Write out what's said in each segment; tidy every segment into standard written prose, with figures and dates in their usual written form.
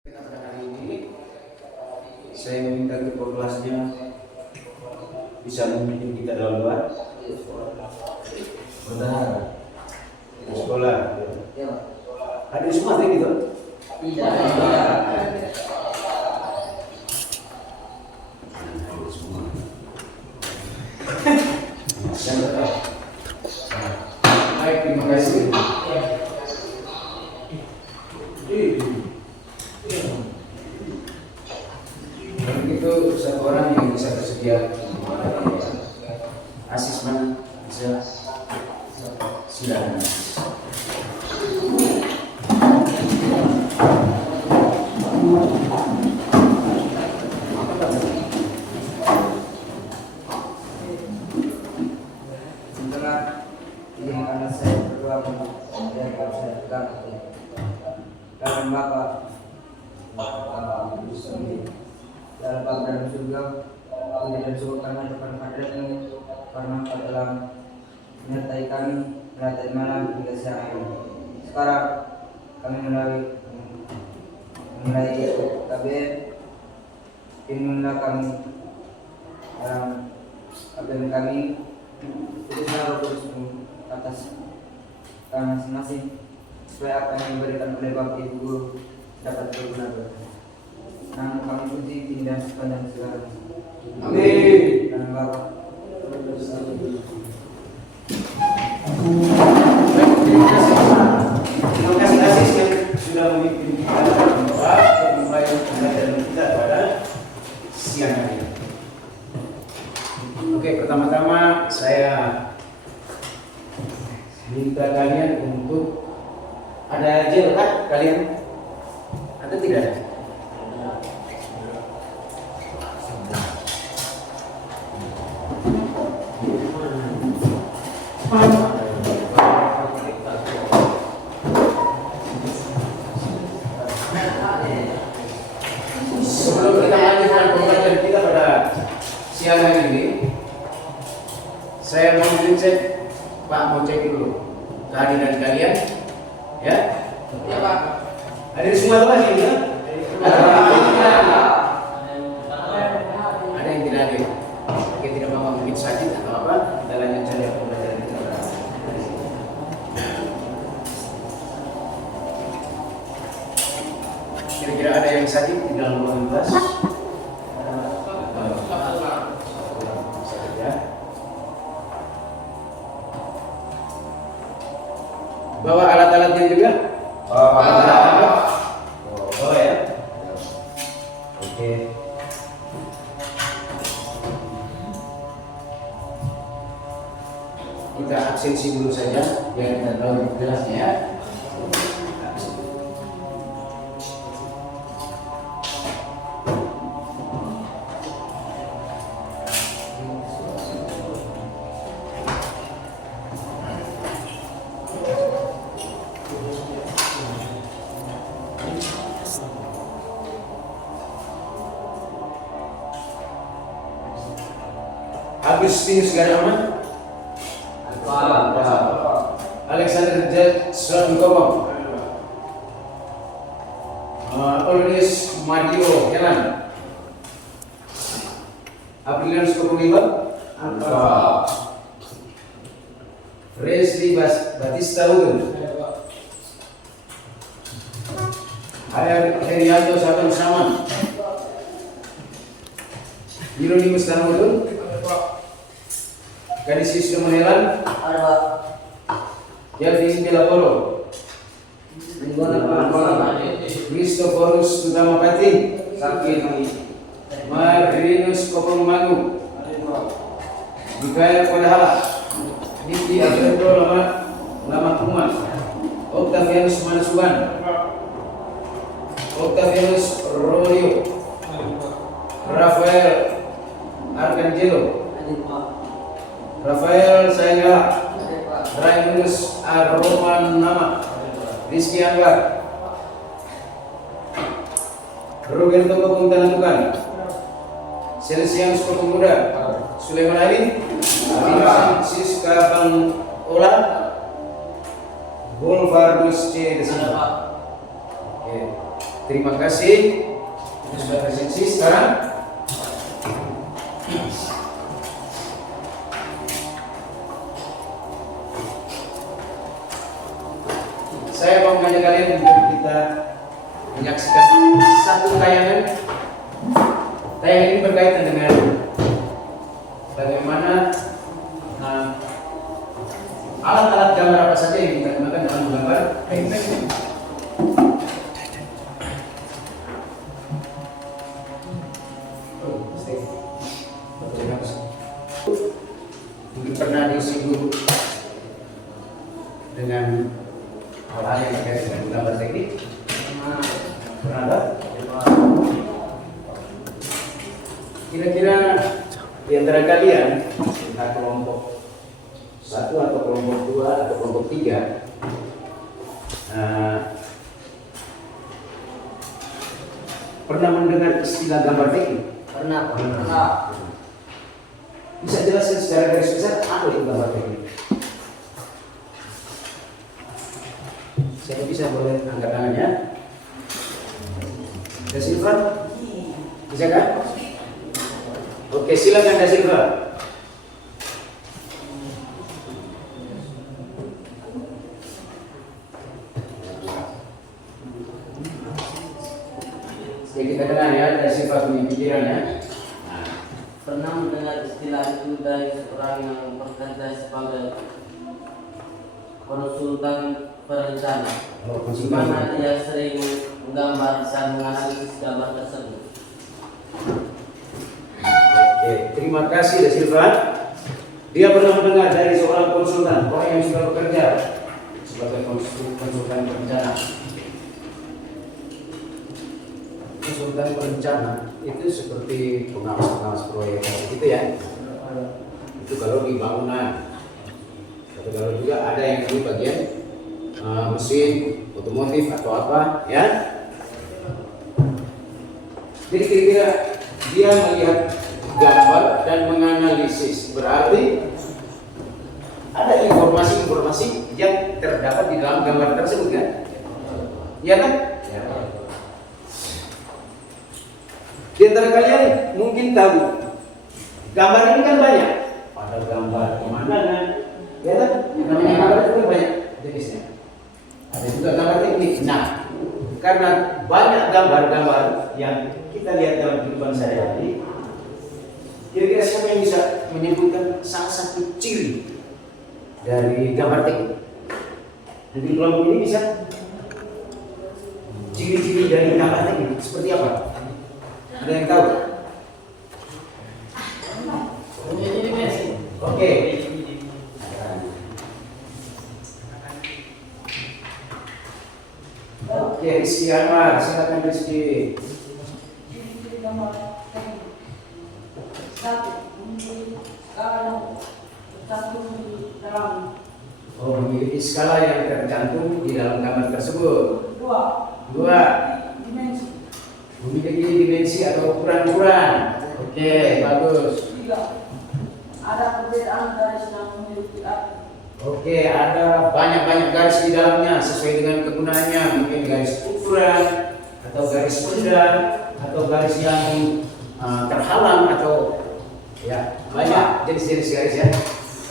Pada hari ini saya meminta ketua kelasnya bisa memimpin kita dalam doa. Benar. Di sekolah. Ada di semua gitu? Tidak. Baik, terima kasih. Begitu satu orang yang bisa bersedia asismen bisa silakan. Ini karena saya berdoa untuk saya tegak dalam Bapa dalam Bapa dalam surga dan syukurkanlah depan hadiratmu karena Engkau telah menyertai kami melatih malam hingga siang ini. Sekarang kami mulai KBM, pimpinlah kami dalam KBM kami. Putuslah Roh Kudus-Mu atas kami masing-masing supaya apa yang diberikan oleh Bapak Ibu Guru dapat berguna bagi kami. Namun kami puji tinggi dan sepanjang segala. Amin. Dan Bapak. Terima kasih asis yang sudah memimpin kita dalam doa untuk memulai pembelajaran kita pada siang hari ini. Oke, pertama-tama saya minta kalian untuk ada gel kan kalian? Ada tidak? Sebelum kita lanjutkan pembelajaran kita pada siang hari ini, saya mau cek, Pak mau cek dulu kehadiran kalian, ya? Ya Pak. Hadir semua kelas ini ya? Ada yang tidak hadir. Oke, tidak mau mungkin sakit atau apa? Kita lanjutkan ya pembelajaran kita. Kira-kira ada yang sakit di dalam ruangan kelas? Bawa alat-alatnya juga? Bawa ya? Oke. Kita absensi dulu saja, biar kita tahu jelasnya ya. Agustinus Garaman, Alexander Jackson Komo, Olenius Madio Kenan, Aprilianus Kopuliba, Resli Batista Ugen, Herianto Sabun Saman, Hieronymus Tanudun, Kadisius Kemenelan, Yalvin Delapolo, Christophorus Tutamapati, Marinus Kopong Mangu, Mikael Kodahala, Diti Alfredo Lama Kuman, Octavianus Manasuban, Octavianus Rodio, Rafael Arcangelo, Rafael Sayangala, Raimus Aroman Nama, Rizky Anwar, Roberto Kopung Tanantukan, Celsius Kopung Muda, Sulaiman Ali, Siska Bang Ola, Wolfardus C. Desina. Oke. Terima kasih. Ini sudah presensi sekarang. Saya mau mengajak kalian untuk kita menyaksikan satu tayangan. Tayangan ini berkaitan dengan bagaimana alat-alat gambar apa saja yang kita gunakan dalam menggambar painting. Mungkin pernah disinggung dengan hal-hal yang terkait dengan gambar teknik. Pernah ada? Kira-kira di antara kalian, entah kelompok 1 atau kelompok 2 atau kelompok 3, pernah mendengar istilah gambar teknik? Pernah. Bisa jelaskan secara garis besar apa itu gambar teknik? Saya bisa boleh angkat tangannya. Da Silva? Bisa kan? Oke, silakan Da Silva. Kita dengar ya, Da Silva punya pikirannya. Pernah mendengar istilah itu dari seorang yang bekerja sebagai konsultan perencana, di mana dia sering menggambar dan menganalisis gambar tersebut. Oke, terima kasih Da Silva. Dia pernah mendengar dari seorang konsultan, orang yang sudah bekerja sebagai konsultan perencana. Konsultan perencana itu seperti pengawas proyek gitu ya. Itu kalau di bangunan. Atau kalau juga ada yang di bagian mesin otomotif atau apa ya. Jadi kira-kira dia melihat gambar dan menganalisis, berarti ada informasi-informasi yang terdapat di dalam gambar tersebut kan? Iya kan? Ya. Di antara kalian mungkin tahu gambar ini kan banyak. Ada gambar pemandangan, ya kan? Namanya gambar itu kan banyak jenisnya. Ada juga gambar teknik. Nah, karena banyak gambar-gambar yang kita lihat dalam kehidupan sehari-hari, kira-kira siapa yang bisa menyebutkan salah satu ciri dari gambar teknik? Nanti kelompok ini bisa ciri-ciri dari gambar teknik seperti apa? Ada yang tahu? Oke. Oke, Rizky Anwar, silakan Rizky. Oh, memiliki skala yang tercantum di dalam gambar tersebut. Dua. Memiliki dimensi atau ukuran-ukuran. Oke, bagus. Ada perbedaan garis yang memiliki arti. Oke, ada banyak-banyak garis di dalamnya sesuai dengan kegunaannya. Mungkin garis ukuran, atau garis pedang, atau garis yang terhalang, atau ya banyak jenis-jenis garis ya.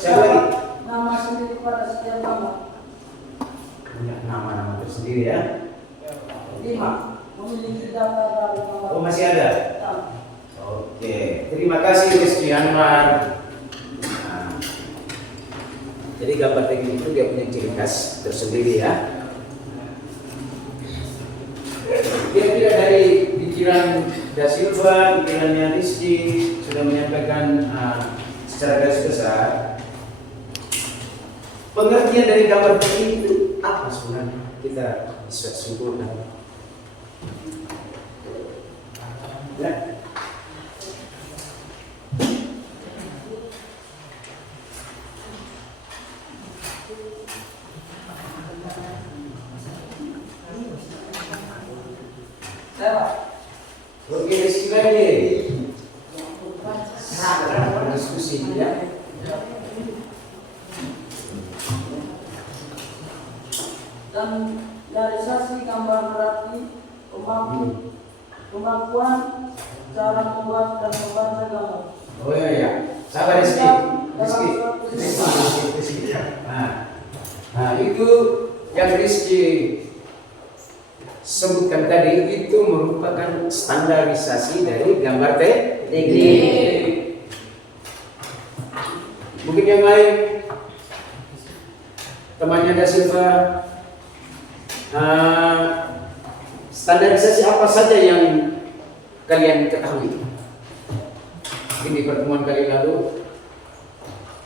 Siapa lagi? Nama sendiri pada setiap gambar. Punya nama-nama tersendiri ya. 5. Memiliki data dari gambar. Oh, masih ada? Oke, terima kasih Rizky Anwar. Jadi gambar teknik itu dia punya ciri khas tersendiri ya. Kira-kira dari pikiran Da Silva, pikirannya Rizky sudah menyampaikan secara garis besar pengertian dari gambar teknik itu apa sebenarnya, kita bisa simpulkan. Ya. Oke, Rizky lagi. Sekarang berdiskusi ya. Dan realisasi gambar berarti Kemampuan cara membuat dan membaca gambar. Oh iya. Sabar Rizky. Nah, itu yang Rizky sebutkan tadi itu merupakan standarisasi dari gambar teknik. Mungkin yang lain, temannya Da Silva, standarisasi apa saja yang kalian ketahui? Mungkin di pertemuan kali lalu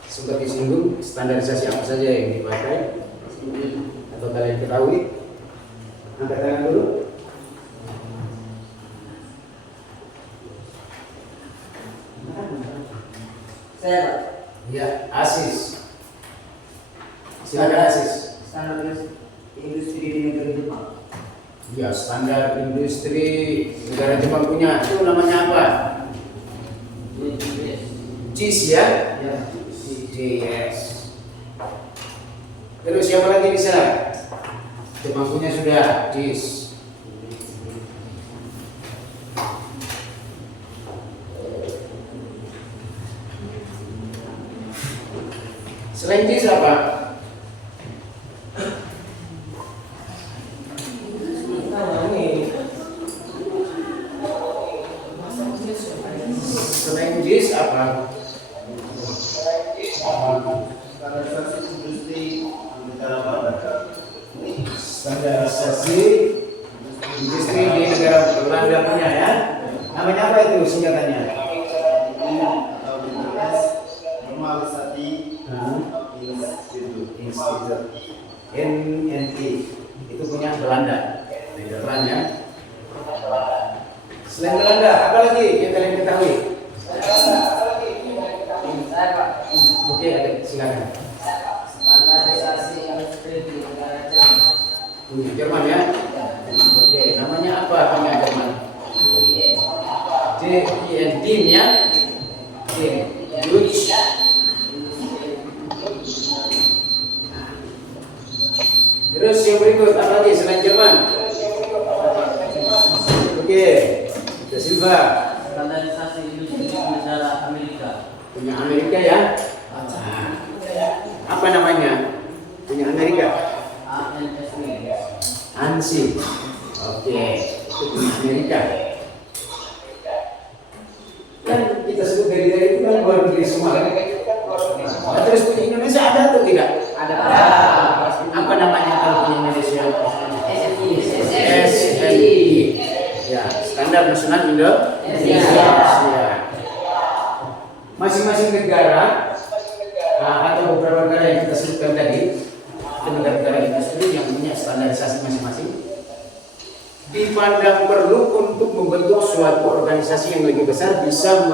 sempat disinggung standarisasi apa saja yang dipakai atau kalian ketahui? Angkat tangan dulu. Saya Ya, Asis. Silakan Asis. standar industri di negara Jepang. Ya, standar industri negara Jepang punya itu namanya apa? JIS ya? Ya. JIS. Terus siapa lagi bisa? Jepang punya sudah JIS. Selain JIS apa? Selain JIS apa? Standarisasi industri di negara Belanda punya ya. Namanya apa itu singkatannya? Institut NNT itu punya Belanda. Netherlands ya. Selain Belanda, apa lagi yang kalian ketahui? Saya Pak. Oke, ada silakan. Standarisasi industri di negara Jepang. Punya Jerman ya. Oke, namanya apa punya Jerman? DIN ya. Dutch. Terus yang berikut apa lagi selain Jerman? Oke, Da Silva Standarisasi industri negara Amerika. punya Amerika ya. Apa namanya? Punya Amerika. ANSI. ANSI. Oke, itu punya Amerika. Kan kita sebut dari itu kan luar negeri semua kan? Nah, terus punya Indonesia ada atau tidak? Ada. Apa namanya kalau punya Indonesia? SNI. SNI. Ya, Standar Nasional Indonesia. Masing-masing negara atau beberapa negara yang kita sebutkan tadi, itu negara-negara industri yang punya standarisasi masing-masing, dipandang perlu untuk membentuk suatu organisasi yang lebih besar bisa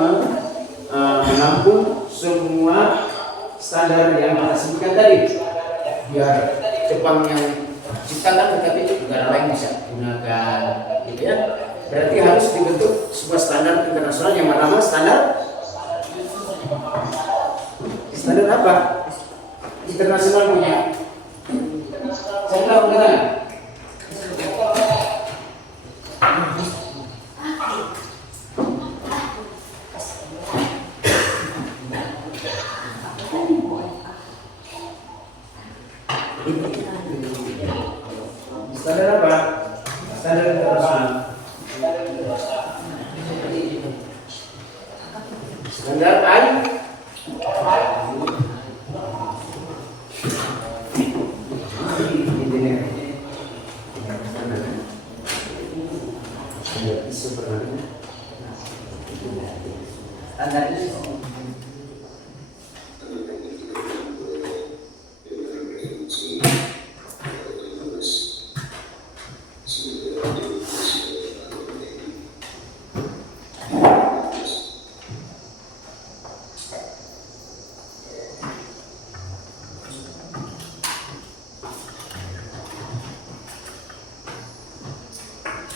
menampung semua standar yang kita sebutkan tadi. Biar Jepang yang ciptakan tetapi negara lain bisa gunakan, gitu ya. Berarti harus dibentuk sebuah standar internasional yang bernama standar apa? Internasional punya. Saya tahu kan? Standar apa? Standar internasional. Standar I. Standar itu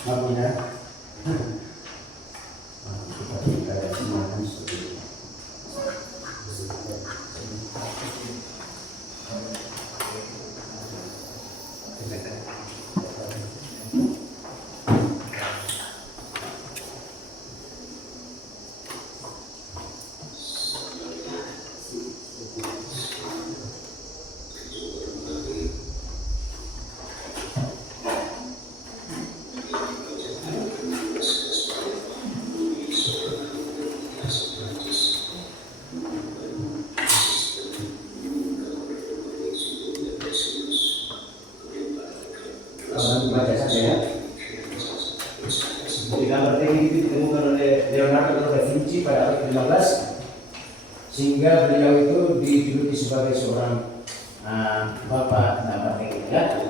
Maaf ya. Seperti gambar tinggi itu ditemukan oleh Leonardo da Vinci pada abad ke-15, sehingga beliau itu dijuluki sebagai seorang bapak gambar tinggi. Ya.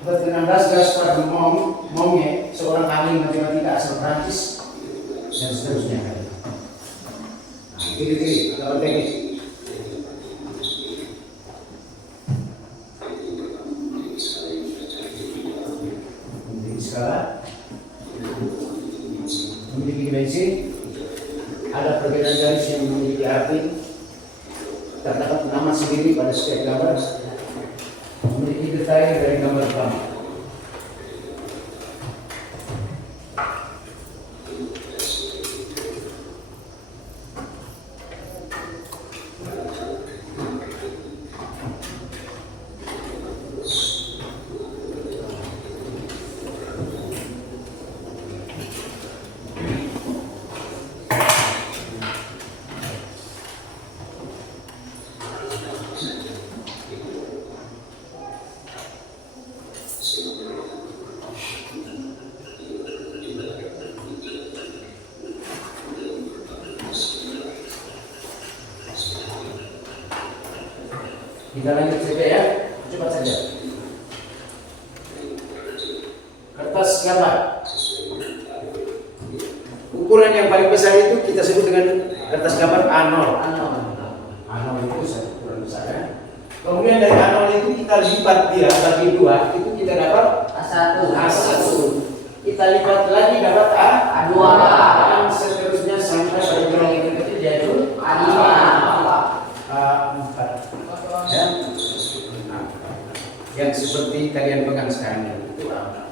Abad ke-16 Gaspar Monge, seorang ahli matematika asal Prancis, dan seterusnya. Nah, kiri gambar tinggi. Skala memiliki dimensi, ada perbedaan garis yang memiliki arti, terdapat nama sendiri pada setiap gambar, memiliki detail dari gambar utama. Kita lanjut saja ya, cepat saja. Kertas gambar. Ukuran yang paling besar itu kita sebut dengan kertas gambar A0. A0 itu satu ukuran besar ya. Kemudian dari A0 itu kita lipat dia bagi dua, itu kita dapat A1. Kita lipat lagi dapat A2. Dan seterusnya sampai pada ukuran yang kecil yaitu A5. A4. Ya. Yang seperti kalian pegang sekarang ini itu A4.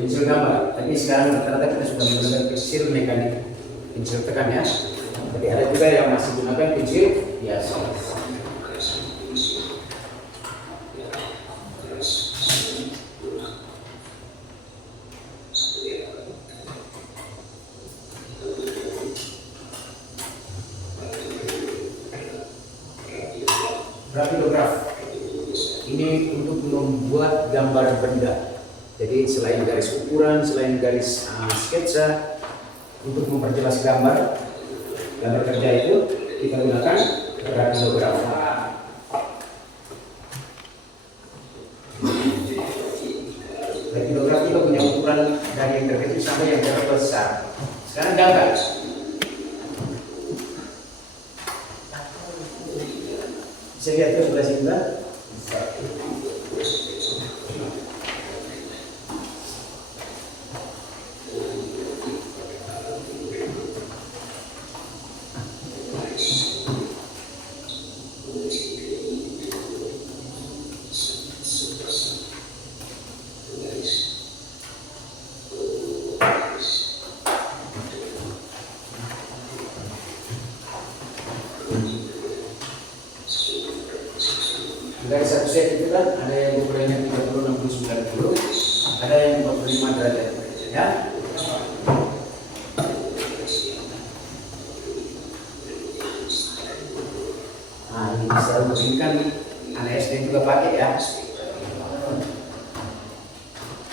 pensil gambar, tapi sekarang rata-rata kita sudah menggunakan pensil mekanik, pensil tekan ya. Tapi ada juga yang masih gunakan pensil biasa. Grafitograf ini untuk membuat gambar benda. Jadi selain garis ukuran, selain garis sketsa, untuk memperjelas gambar kerja itu kita gunakan grafitograf. Grafitograf itu punya ukuran dari yang terkecil sampai yang terbesar. Sekarang gambar. Bisa lihat ke sebelah sini, Mbak? Dari satu set itu kan ada yang ukurannya 30, 60, 90, ada yang 45 derajat ya. Nah ini bisa memberikan anak SD juga pakai ya.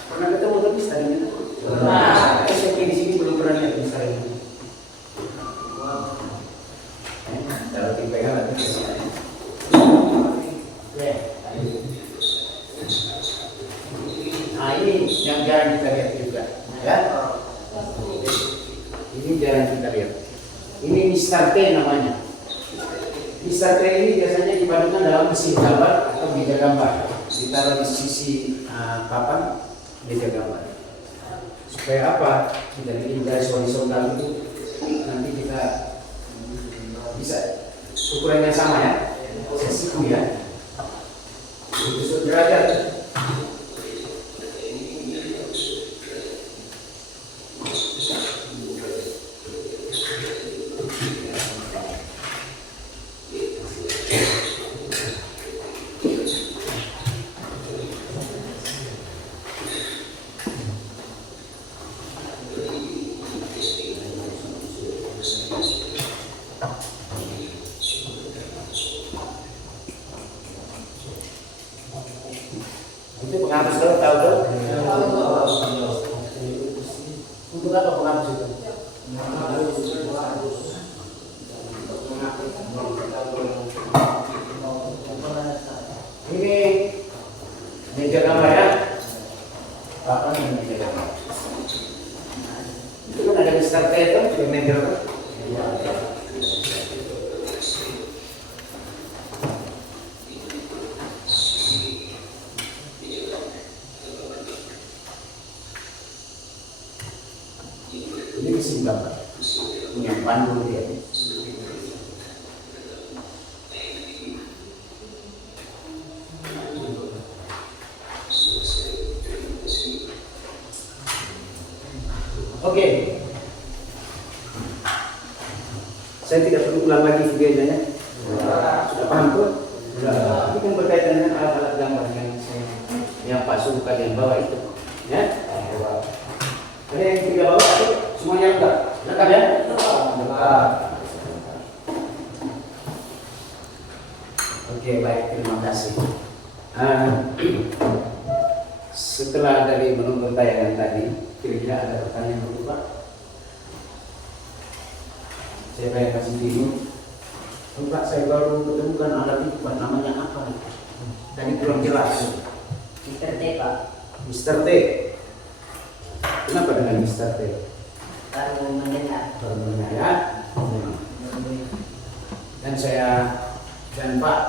Pernah ketemu tapi tadinya? Nah, SMP di sini belum pernah lihat misalnya ini. Kalau dipegang lagi nah ini yang jarang kita lihat juga ya. Ini jarang kita lihat. Ini Mr. T namanya. Mr. T ini biasanya dipadukan dalam mesin gambar atau meja gambar, ditaruh di sisi papan meja gambar. Supaya apa? Kita bikin garis horizontal itu nanti kita bisa ukurannya sama ya, sesiku ya. Itu derajat. Itu penghapus tahu tuh? Untuk apa penghapus itu? Ini meja gambar ya. Apa ini meja gambar? Itu kan ada Mr. T itu, yang meja apa? Ini mesin gambar, punya pandu dia. Oke, saya tidak perlu ulang lagi videonya ya. Sudah paham tuh? Sudah. Ini kan berkaitan dengan alat-alat gambar yang Pak suruh kalian bawa itu, ya. Jadi yang tidak bawa itu semuanya lengkap ya? Lengkap. Oke, baik, terima kasih. Setelah dari menonton tayangan tadi, kira-kira ada pertanyaan untuk Pak? Saya pengen kasih bingung. Pak, saya baru ketemukan alat itu, Pak, namanya apa? Tadi kurang jelas. Mr. T, Pak. Mr. T. Kenapa dengan Mr. T? Baru mendengar. Baru mendengar ya. Dan saya dan Pak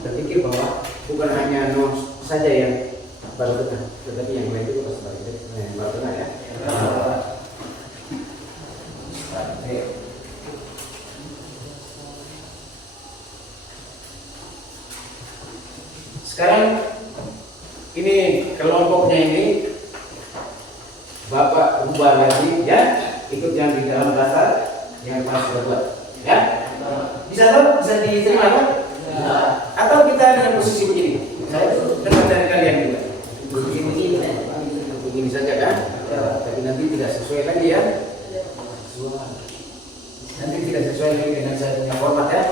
berpikir bahwa bukan hanya Nos saja yang baru tengah, tetapi yang lain juga pasti baru tengah ya. Sekarang ini kelompoknya ini Bapak ubah lagi ya, ikut yang di dalam daftar yang Pak sudah buat ya. Bisa tuh? Bisa diterima kan? Ya. Atau kita dengan posisi begini? Saya dengar dari kalian juga. Begini saja kan? Ya. Tapi nanti tidak sesuai lagi ya. Nanti tidak sesuai lagi dengan saya punya format ya.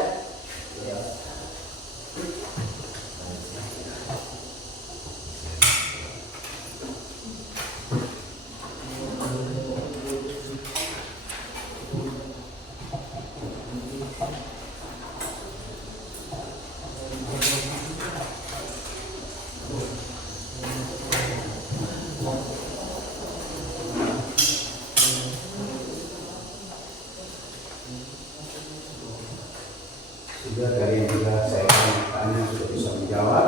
Sudah dari yang sudah saya tanya sudah bisa menjawab.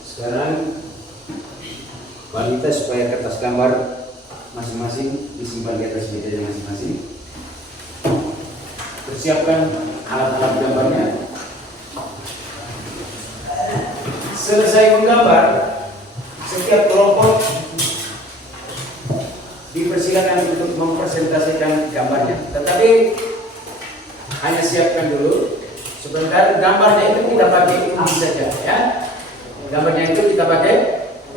Sekarang wanita supaya kertas gambar masing-masing disimpan di atas meja masing-masing. Persiapkan alat-alat gambarnya. Selesai menggambar, setiap kelompok dipersilakan untuk mempresentasikan gambarnya. Tetapi hanya siapkan dulu sebentar, gambarnya itu kita pakai ini saja ya. Gambarnya itu kita pakai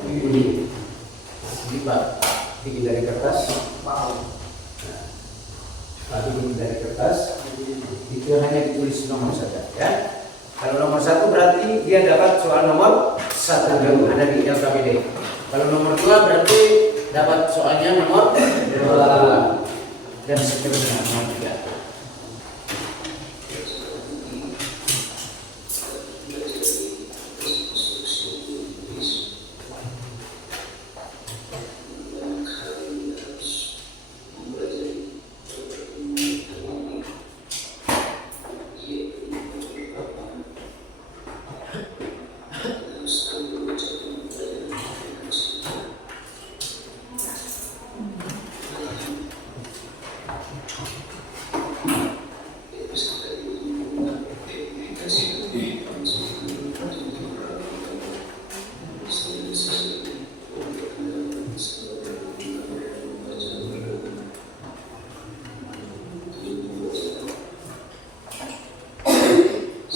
ini. Ini Pak, bikin dari kertas. Pak bikin dari kertas. Itu hanya ditulis nomor saja ya. Kalau nomor 1 berarti dia dapat soal nomor 1 yang ada di LKPD. Kalau nomor 2 berarti dapat soalnya nomor 2 dan seterusnya nomor 3.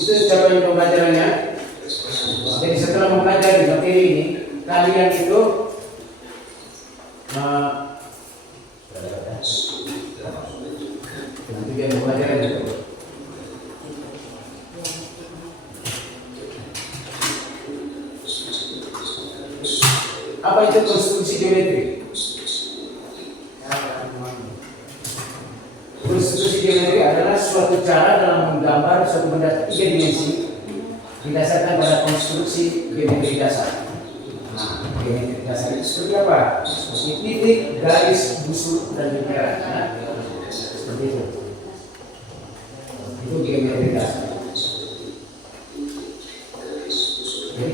Itu capaian pembelajarannya. Jadi setelah mempelajari materi ini, kalian itu nanti dia pembelajaran itu. Apa itu konstruksi geometri? Konstruksi geometri adalah suatu cara dalam menggambar suatu benda 3 dimensi didasarkan pada konstruksi geometri dasar. Nah, geometri dasar itu seperti apa? Seperti titik, garis, busur, dan lingkaran. Nah, seperti itu. Itu geometri dasar. Jadi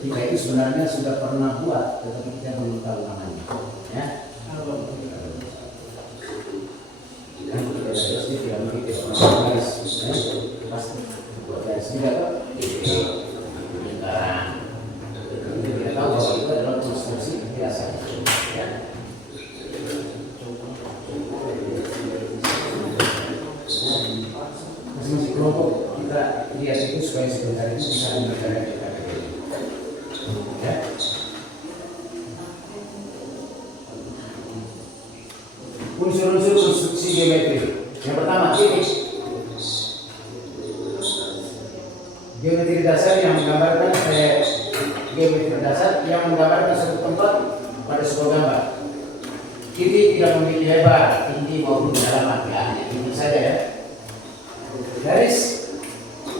kita itu sebenarnya sudah pernah buat, tetapi kita belum tahu namanya. Ya. Dan kita pasti tidak mungkin garis, pasti buat garis tidak kok. Lingkaran. Kita tahu bahwa itu adalah konstruksi biasa. Ya. Masing-masing kelompok kita lihat itu supaya sebentar itu bisa mempercayai kita. Ya. Unsur-unsur konstruksi geometri. Yang pertama, titik. Geometri dasar yang menggambarkan geometri dasar yang menggambarkan suatu tempat pada sebuah gambar. Titik tidak memiliki lebar, tinggi maupun kedalaman. Ya, ini saja ya. Garis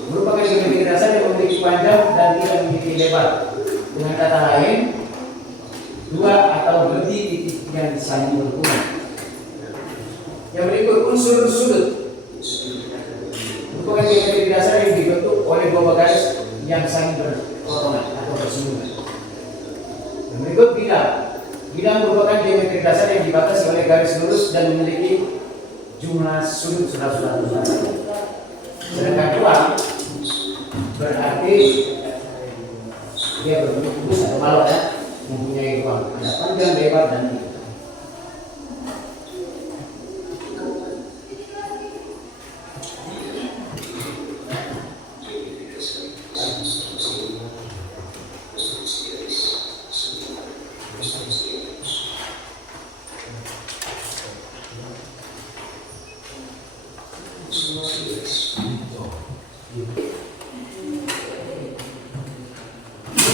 merupakan geometri dasar yang memiliki panjang dan tidak memiliki lebar. Dengan kata lain, 2 atau lebih titik yang saling berhubungan. Yang berikut unsur sudut merupakan geometri dasar yang dibentuk oleh 2 garis yang saling berpotongan atau bersinggungan. Yang berikut bidang. Bidang merupakan geometri dasar yang dibatasi oleh garis lurus dan memiliki jumlah sudut sudah. Sedangkan ruang berarti dia berbentuk kubus atau balok ya, mempunyai ruang ada panjang, lebar dan tinggi.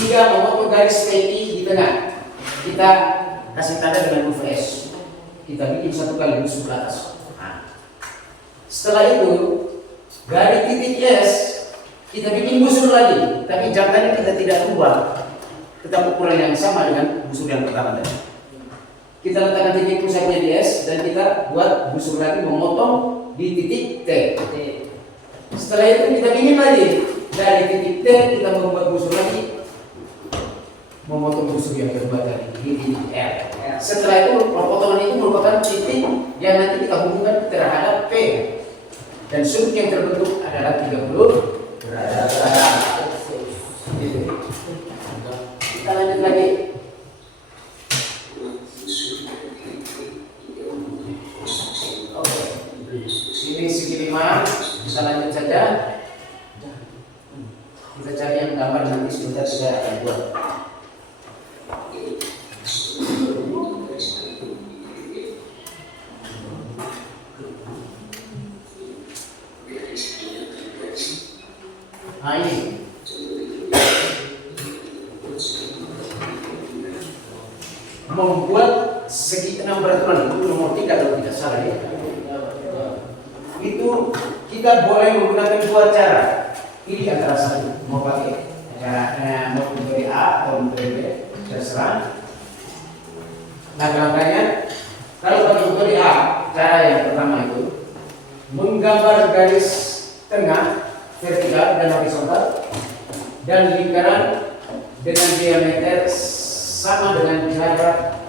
Hingga memotong garis PT di tengah, kita kasih tanda dengan huruf S. Kita bikin satu kali busur ke atas. Nah, setelah itu dari titik S kita bikin busur lagi, tapi jangan kita tidak ubah, tetap ukuran yang sama dengan busur yang pertama tadi. Kita letakkan titik pusatnya di S dan kita buat busur lagi memotong di titik T. Setelah itu kita bikin lagi dari titik T kita membuat busur lagi, memotong busur yang kedua tadi di titik R. Setelah itu potongan itu merupakan titik yang nanti kita hubungkan terhadap P dan sudut yang terbentuk adalah 30 derajat. Kita lanjut lagi. Oke. Ini segi 5, bisa lanjut saja. Kita cari yang gambar nanti sebentar saya akan buat. Nah ini membuat segi 6 beraturan itu nomor 3 kalau tidak salah ya. Itu kita boleh menggunakan 2 cara. Ini antara satu mau pakai cara mau metode A atau metode B terserah. Nah langkahnya kalau pakai metode A, cara yang pertama itu menggambar garis tengah vertikal dan horizontal dan lingkaran dengan diameter sama dengan jarak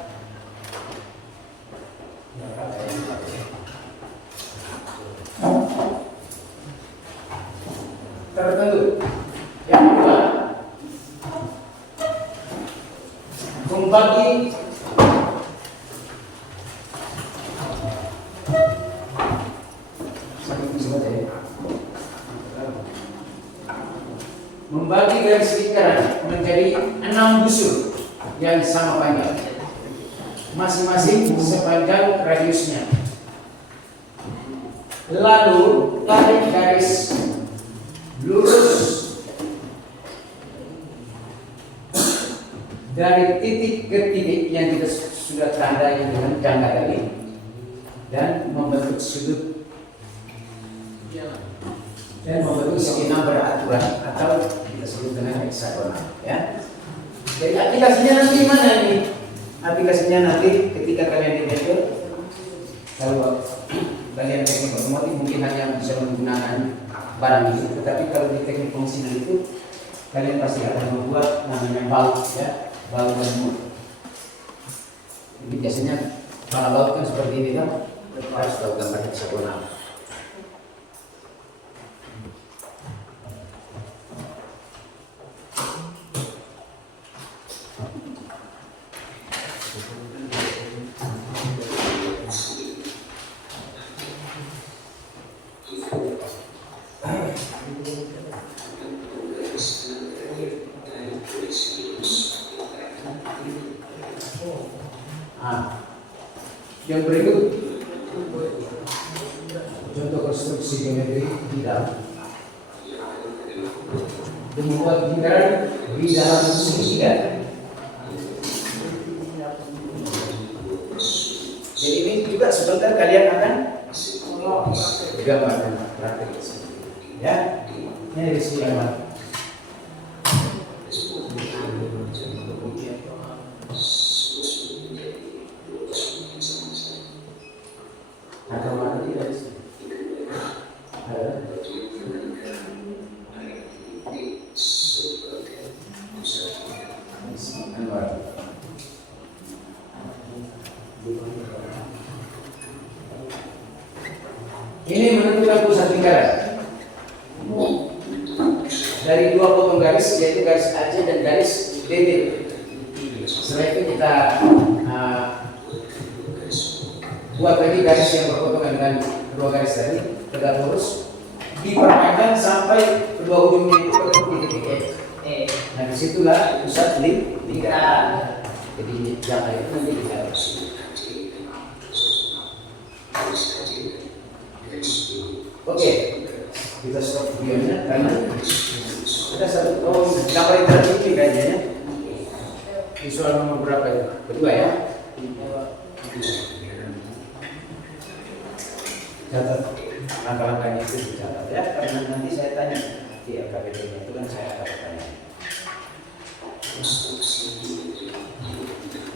tertentu. Yang kedua, membagi garis lingkaran menjadi 6 busur yang sama panjang, masing-masing sepanjang radiusnya. Lalu tarik garis lurus dari titik ke titik yang kita sudah tandai dengan jangka tadi dan membentuk sudut dan membentuk skema beraturan atau kita sebut dengan heksagonal ya. Jadi aplikasinya nanti mana ini? Aplikasinya nanti ketika kalian di metode, kalau kalian teknik otomotif mungkin hanya bisa menggunakan barang itu, tetapi kalau di teknik fungsional itu kalian pasti akan membuat namanya baut ya, baut dan mut. Jadi biasanya kalau baut kan seperti ini kan, harus tahu gambar heksagonal. Yang berikut contoh konstruksi geometri bidang membuat lingkaran di dalam segitiga. Jadi ini juga sebentar kalian akan gambarkan praktik ya. Ini dari segi gambar. Atau mana tidak sih? Ini menentukan pusat lingkaran dari dua potong garis, yaitu garis AC dan garis DD. Setelah itu kita buat lagi garis yang berpotongan dengan dua garis tadi tegak lurus, diperpanjang sampai kedua ujungnya itu bertemu di titik E. Nah disitulah pusat lingkaran. Jadi jangka itu nanti kita oke, kita stop videonya karena ada satu gambar interaktif ini kayaknya. Visual nomor berapa ya? Kedua ya. Catat langkah-langkahnya itu dicatat ya, karena nanti saya tanya di LKPD-nya itu kan saya akan tanya.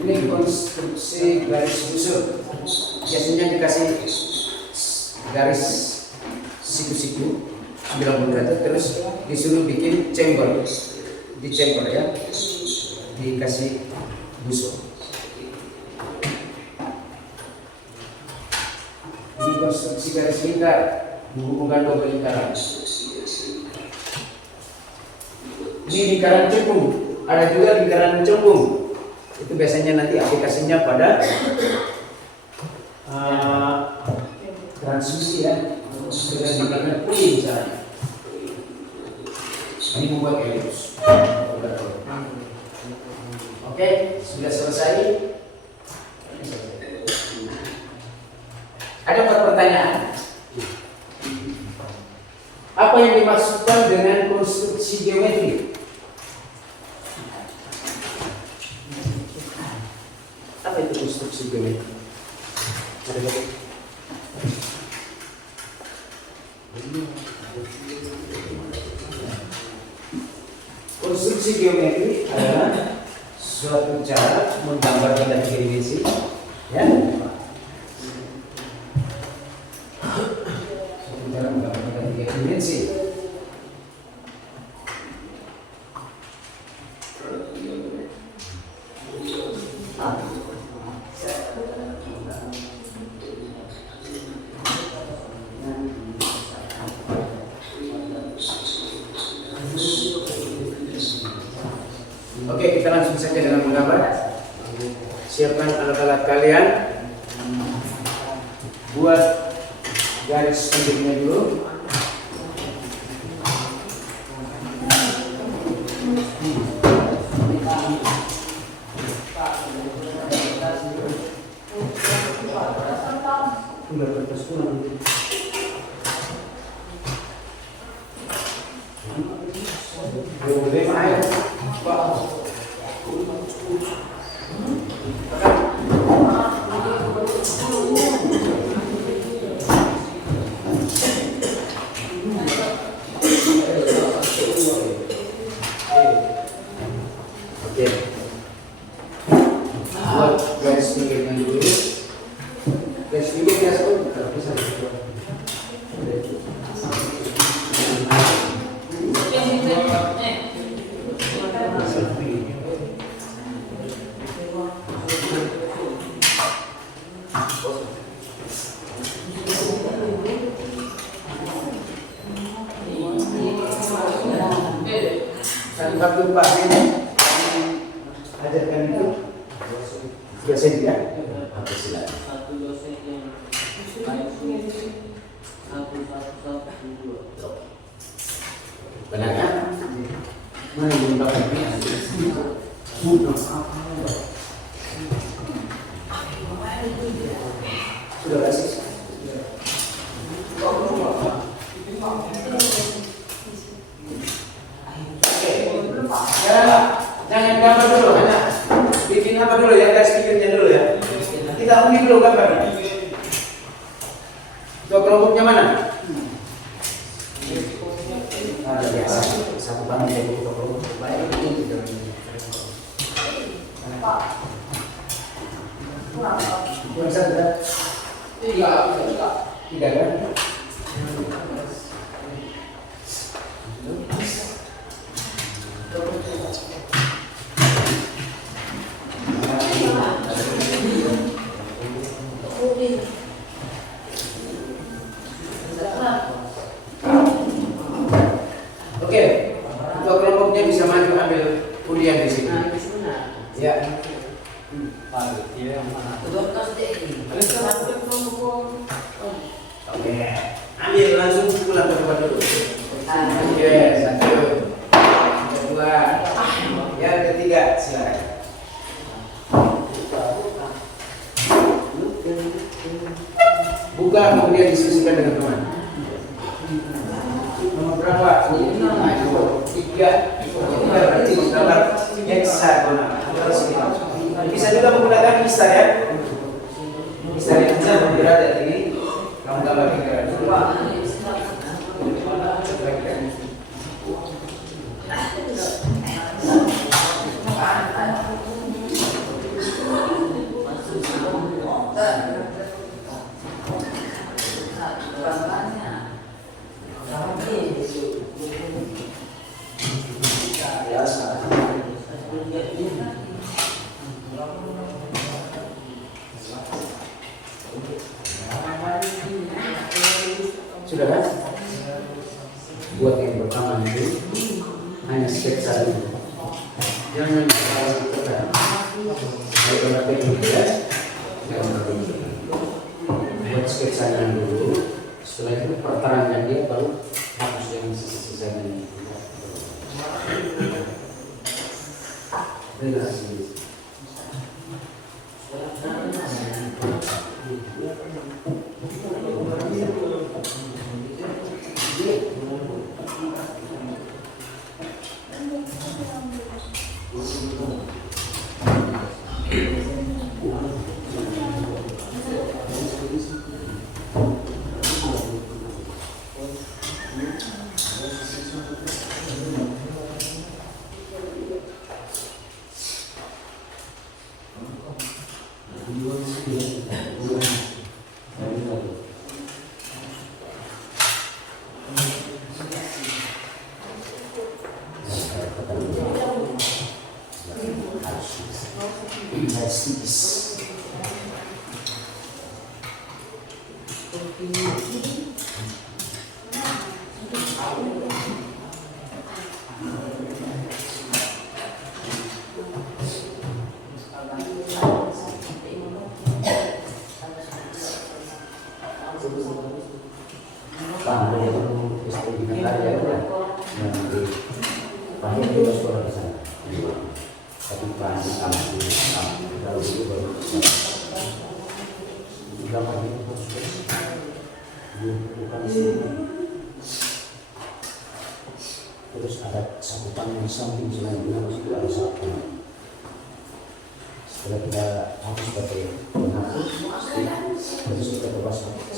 Ini konstruksi garis busur, biasanya dikasih garis siku-siku 90 derajat, terus disuruh bikin chamber, di chamber ya, dikasih busur. Ini konstruksi garis lingkar menghubungkan dua lingkaran. Ini lingkaran cekung, ada juga lingkaran cembung. Itu biasanya nanti aplikasinya pada transmisi ya, dengan lingkaran pulih misalnya. Ini membuat elips. Oke, sudah selesai. Ada 4 pertanyaan. Apa yang dimaksudkan dengan konstruksi geometri? Apa itu konstruksi geometri? Konstruksi geometri adalah suatu cara menggambarkan dari dimensi, ya. Suatu cara menggambarkan dari dimensi. Oke, kita langsung saja dengan menggambar. Siapkan alat-alat kalian. Buat garis pendeknya dulu. Oke. Buat garis pinggirnya dulu. Garis pinggir biasa kalau bisa. Satu Pak ajarkan itu biasa tidak? Apa silakan? Satu dosen yang satu. Benar kan? Mana yang dapat sudah kasih. Jangan gambar dulu, hanya bikin apa dulu ya, garis pikirnya dulu ya. Kita undi dulu gambarnya. Coba kelompoknya mana? Ada biasa, satu bangun ya buku kelompok baik ini. Kurang satu kan? Tiga kan? Oke, untuk kelompoknya bisa maju ambil kuliah di sini. Ya. Oke, ambil langsung pulang ke tempat dulu. Oke, satu, dua, yang ketiga silakan. Buka kemudian diskusikan dengan teman. Nomor berapa? Tiga berarti gambar heksagonal. Bisa juga menggunakan pista ya. Pista yang bisa berada ini. Kamu gambar kira-kira. Sudah kan? Buat yang pertama itu hanya sketsa dulu. Jangan terlalu tekan. Jangan terlalu ya. Jangan terlalu. Buat sketsanya dulu. Setelah itu perterangkan dia baru hapus yang sisa-sisanya. Terus ada saputan yang samping selain harus itu ada saputan. Setelah kita hapus pakai penghapus, terus kita coba saputan.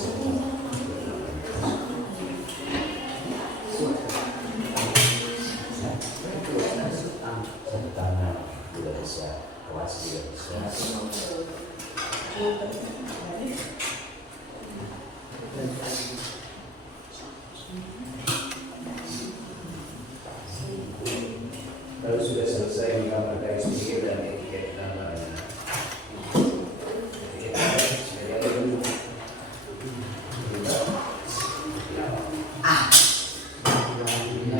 Saputan bisa, awas juga bisa. Kalau sudah selesai menggambar garis pikir dan etiket gambarnya,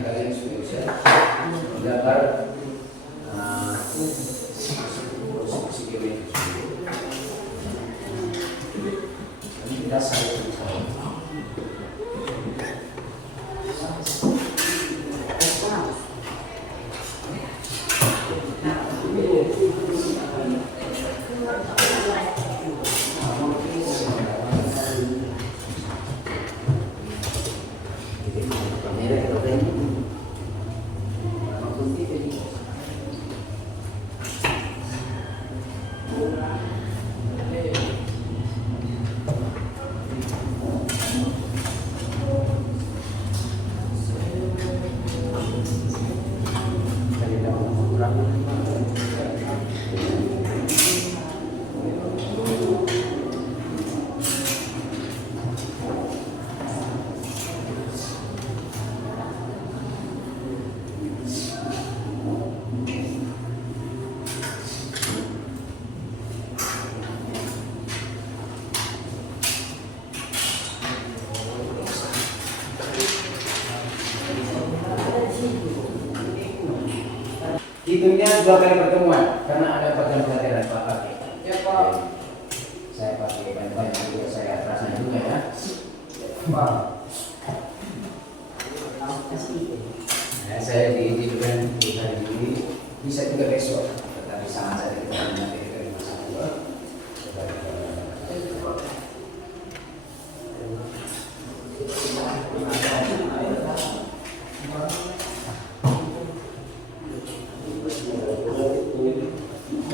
kalian sudah bisa menggambar konstruksi geometris dulu. Nanti kita salin. Hitungnya 2 kali pertemuan karena ada bagian pelajaran Pak pakai. Ya Pak. Saya pakai banyak juga, saya rasanya juga ya. Pak. Nah, saya diizinkan di hari ini, bisa juga besok, tetapi sama saja kita nanti dari masa tua.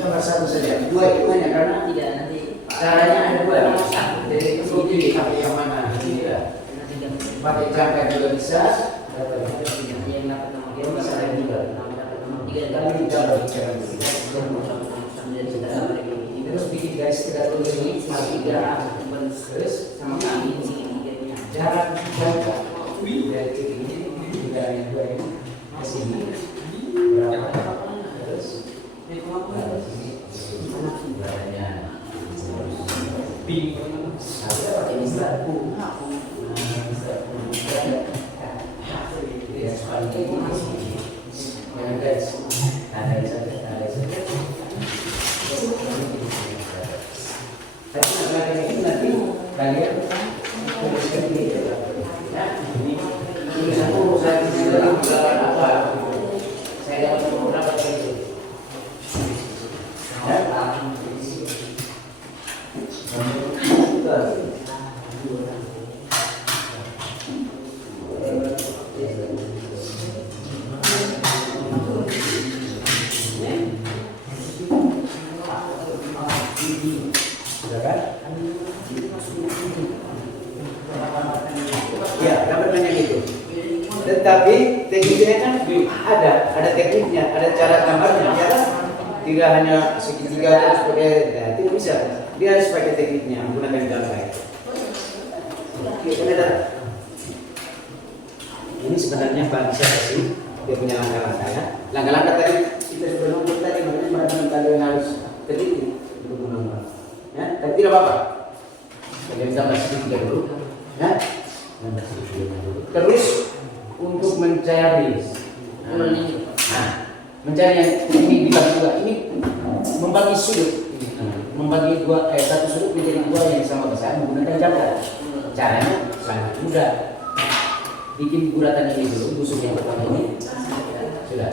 Nomor 1 saja, 2 itu hanya karena Tidak nanti caranya ada 2. Jadi itu pilih pakai yang mana? Ini ya. Pakai jangka juga bisa. yang dapat nomor Dia bisa ada juga. dapat nomor 3 Tapi kita bagi cara dulu. Terus bikin garis tidak tulis ini masih 3. Terus sama kami di sini jarak jangka dari titik ini dari 2 ini ke sini berapa? Terus dari sini berapanya? Ada pakai istilah pun. Kalian tuliskan ini ya, ini tulisan urusan dalam apa? Saya dapat nomor berapa itu? Ya, dapat banyak itu. Tetapi tekniknya kan ada tekniknya, ada cara gambarnya, ya kan? Tidak hanya segitiga terus pakai, nah, tidak bisa. Dia harus pakai tekniknya, menggunakan gambar. Oke, benar. Ini sebenarnya Pak bisa kasih dia punya langkah-langkah ya. Langkah-langkah tadi kita sudah nunggu tadi, makanya kalian harus teliti untuk menambah. Ya, tapi tidak apa-apa. Kalian tambah segitiga dulu, ya. Tambah segitiga dulu. Terus untuk mencari, mencari yang ini dibagi dua, ini membagi sudut, membagi satu sudut menjadi 2 yang sama besar menggunakan jangka. Caranya sangat mudah. Bikin bulatan ini dulu, busuk yang pertama ini sudah.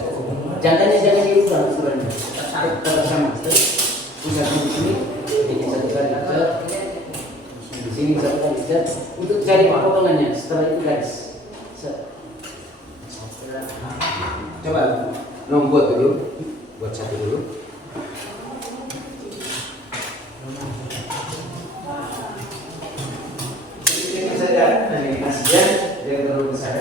Jangkanya jangan diubah ukurannya, tetap sama. Pusat di sini, bikin 1 kali cat, di sini 1 kali cat. Untuk cari potongannya, setelah itu garis. Coba buat dulu, buat 1 dulu. Ini saja, ini Asia, dia terlalu besar.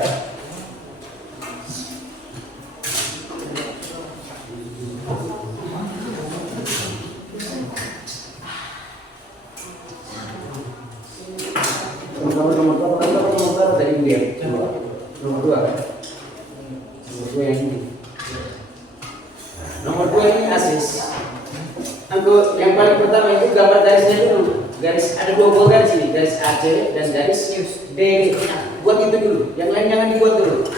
nomor berapa tadi Bu ya? Nomor 2 kan? Nomor 2 yang ini. Nomor 2 ini asis. Untuk yang paling pertama itu gambar garisnya dulu. Garis ada 2 buah garis ini, garis AC dan garis D. Buat itu dulu. Yang lain jangan dibuat dulu.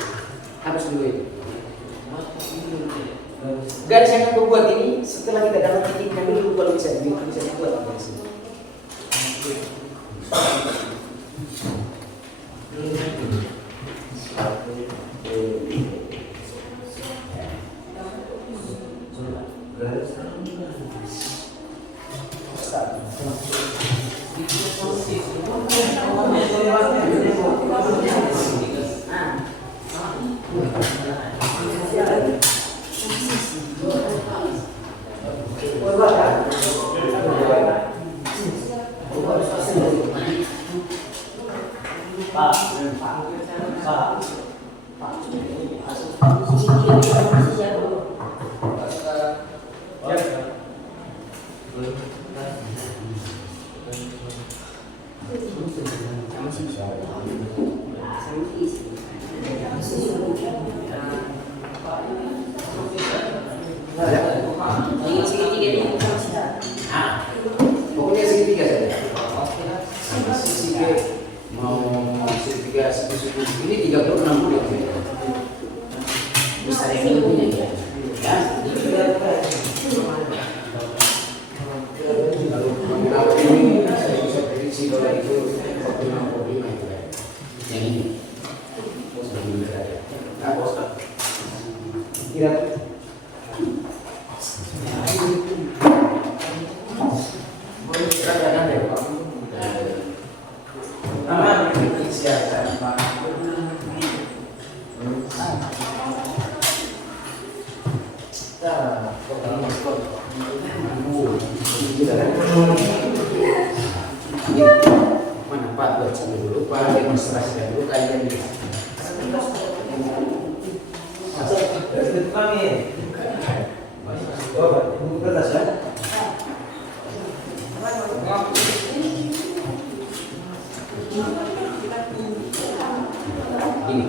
Hapus dulu itu. Garis yang aku buat ini setelah kita dapat titiknya dulu kalau bisa dibuat garis ini. Pokoknya segitiga saja. Segitiga mau segitiga ini 36 bisa yang ini punya ya. Kalau ini saya bisa prediksi kalau itu 45 itu ya. Yang ini. Kira mana Pak buat sambil dulu Pak demonstrasikan dulu kalian bisa. Buku kertas ya. Ini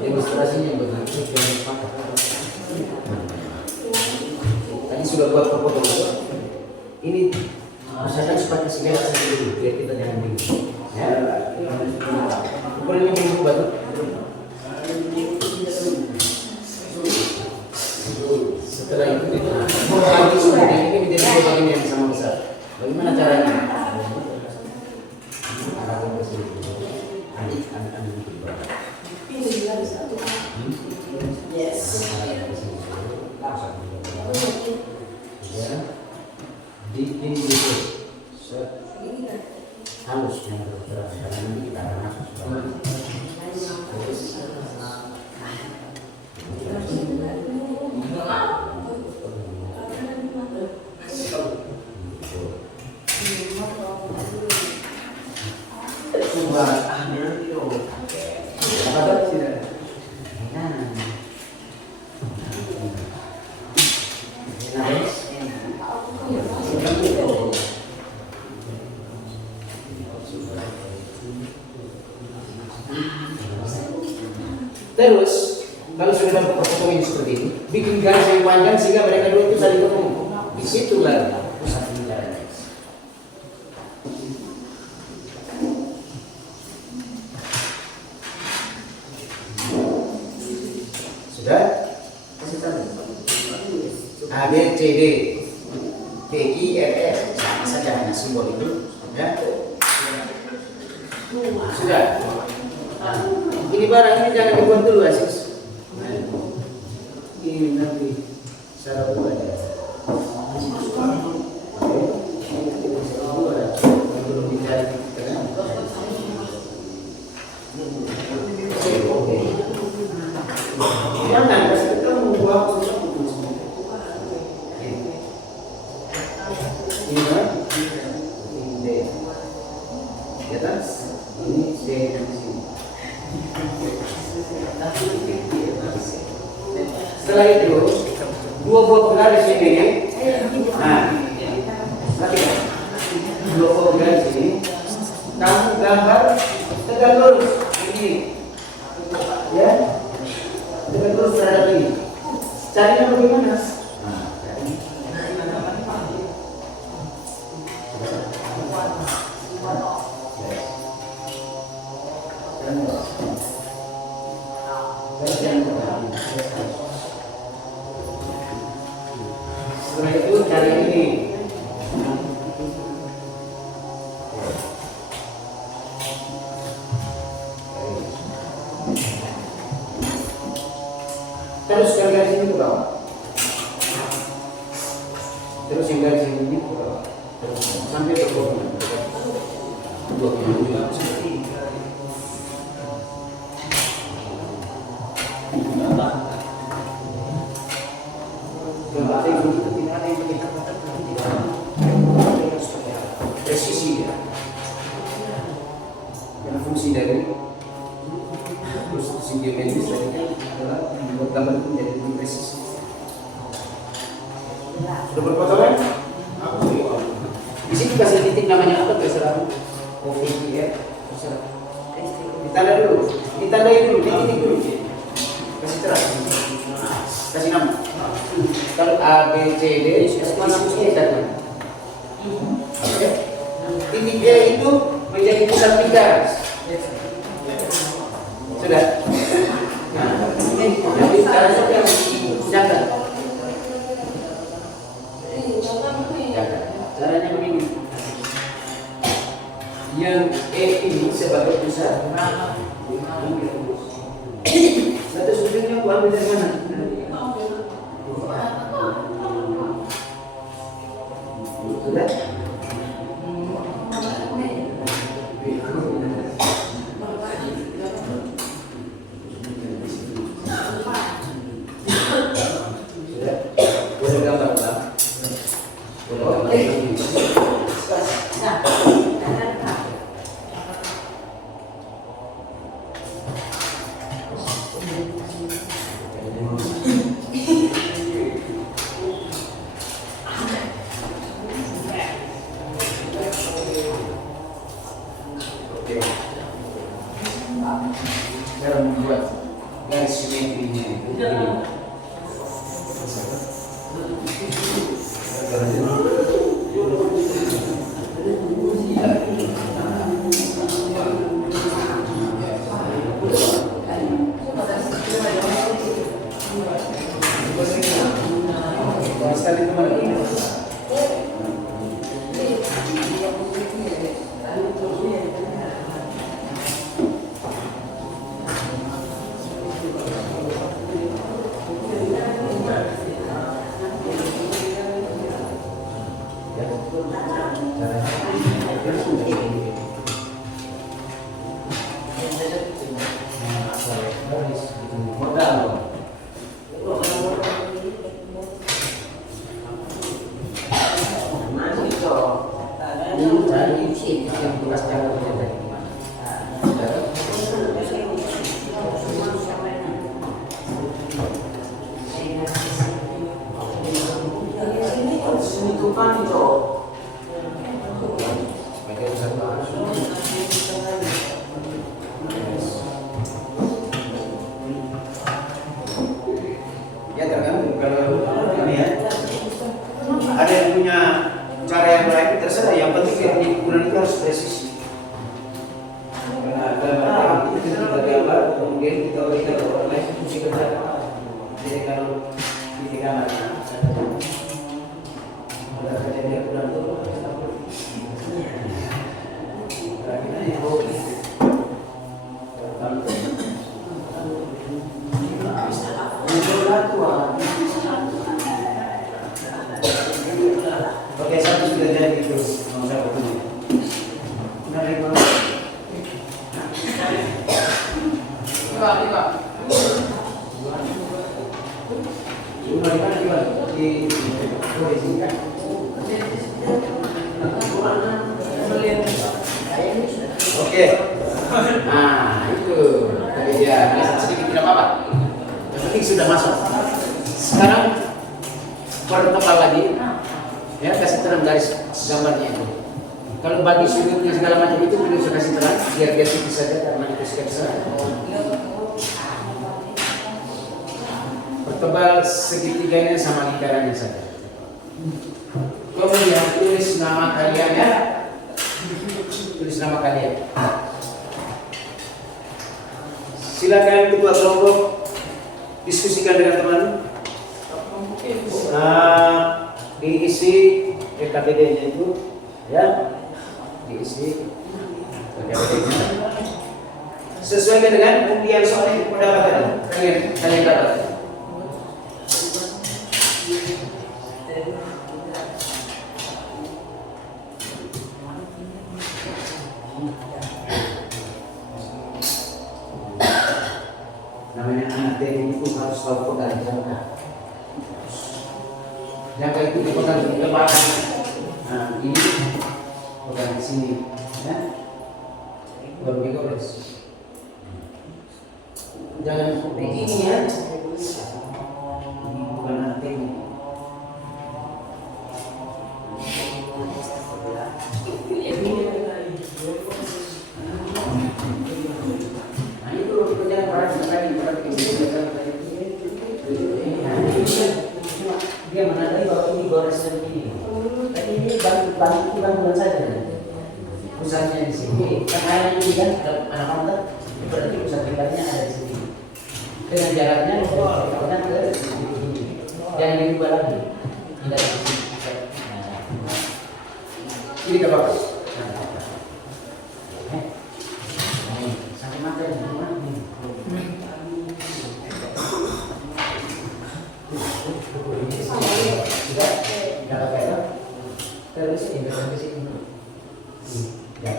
demonstrasinya begitu. Tadi sudah buat foto. Ini usahakan supaya kasih lihat saja dulu biar kita jangan bingung. Ya. Ukurannya bingung batu. Setelah itu kita bagi semua ini menjadi dua bagian yang sama besar. Bagaimana caranya? Ini gitu, halus yang bergerak karena nanti kita akan terus kalau sudah dapat potongan seperti ini, bikin garis yang panjang sehingga mereka dua itu saling ketemu. Di situ lah pusat pembicaraan. Sudah? A B C D D I R F sama saja hanya simbol itu, ya. Sudah. Ini barang ini jangan dibuat dulu Asis. Ini nanti saya buat ya. Belum dicari jangan kasih ketemu buat ini kan ini D di atas ini D di sini. Setelah itu dua buah garis ini, nah, dua buah garis ini, kamu gambar tegak lurus begini, ya, tegak lurus terhadap ini. Caranya bagaimana? Nah, setelah itu cari ini. Terus yang dari sini ke bawah. Terus yang dari sini ke bawah. Terus sampai ke bawah. Presisi ya. Yang fungsi dari konstruksi geometris adalah membuat gambar itu menjadi lebih presis. Sudah berpotongan? Di sini kasih titik namanya apa? Terserah. OVP ya. Terserah. Ditanda dulu. Ditandai dulu. Dititik dulu. Kasih terang. Kasih nama. Kalau A, B, C, D, mana E dan oke. Titik E itu menjadi pusat pikiran. Sudah. Nah, jadi sekarang yang jaga. Caranya begini. Yang E ini sebagai pusat. Satu sudutnya aku ambil dari mana? Sudah. Cara membuat garis simetrinya itu begini. Sekali teman-teman. Ya tergantung kalau ini ya. Ada yang punya cara yang lain terserah. Yang penting yang digunakan itu harus presisi. Karena gambar itu kita gambar kemudian kita berikan ke orang lain fungsi kerja. Jadi kalau di gambar ada kejadian kurang itu. Oke, satu sudah jadi itu. Mau saya potong. Menarik banget. Oke. Nah, itu tadi dia sedikit tidak apa-apa. Yang penting sudah masuk. Sekarang pertebal lagi. Ya, kasih terang garis gambarnya itu. Kalau bagi sudutnya segala macam itu perlu saya kasih terang biar dia tipis saja karena itu sketsa. Pertebal segitiganya sama lingkarannya saja. Kemudian tulis nama kalian ya. Tulis nama kalian. Silakan ketua kelompok diskusikan dengan teman. Diisi KKBD-nya itu ya. Diisi KKBD-nya. Sesuaikan dengan undian soal yang pendapatan kalian dapat. Namanya anak teknik itu harus tahu pegang jangka. Jangka itu dipegang di belakang. Nah ini pegang di sini, ya. Baru digores. Jangan seperti ini ya. Ini bukan anak teknik. Dia menandai bahwa ini gores begini. Tapi ini bantuan saja. Pusatnya di sini. Karena ini kan anak-anak berarti pusat pribadinya ada di sini. Dengan jaraknya kita ke sini. Jangan diubah lagi. Tidak di sini. Ini ke bawah. Sampai mata ini. Terus ini sampai sini. Ya,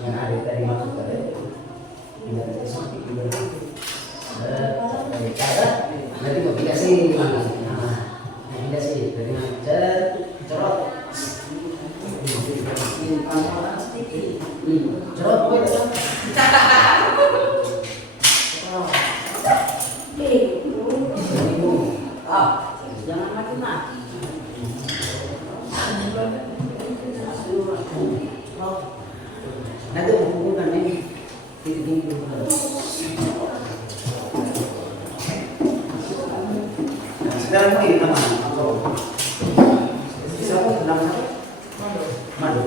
yang ada tadi masuk tadi. Ini ada sampai ini. Nanti mau pindah sini. Pindah sini. Dari mana? Cerot. Cerot gue. Jangan mati-mati. Nanti hubungan ini titik-titik dulu. Sekarang ini teman. Siapa namanya? Madu.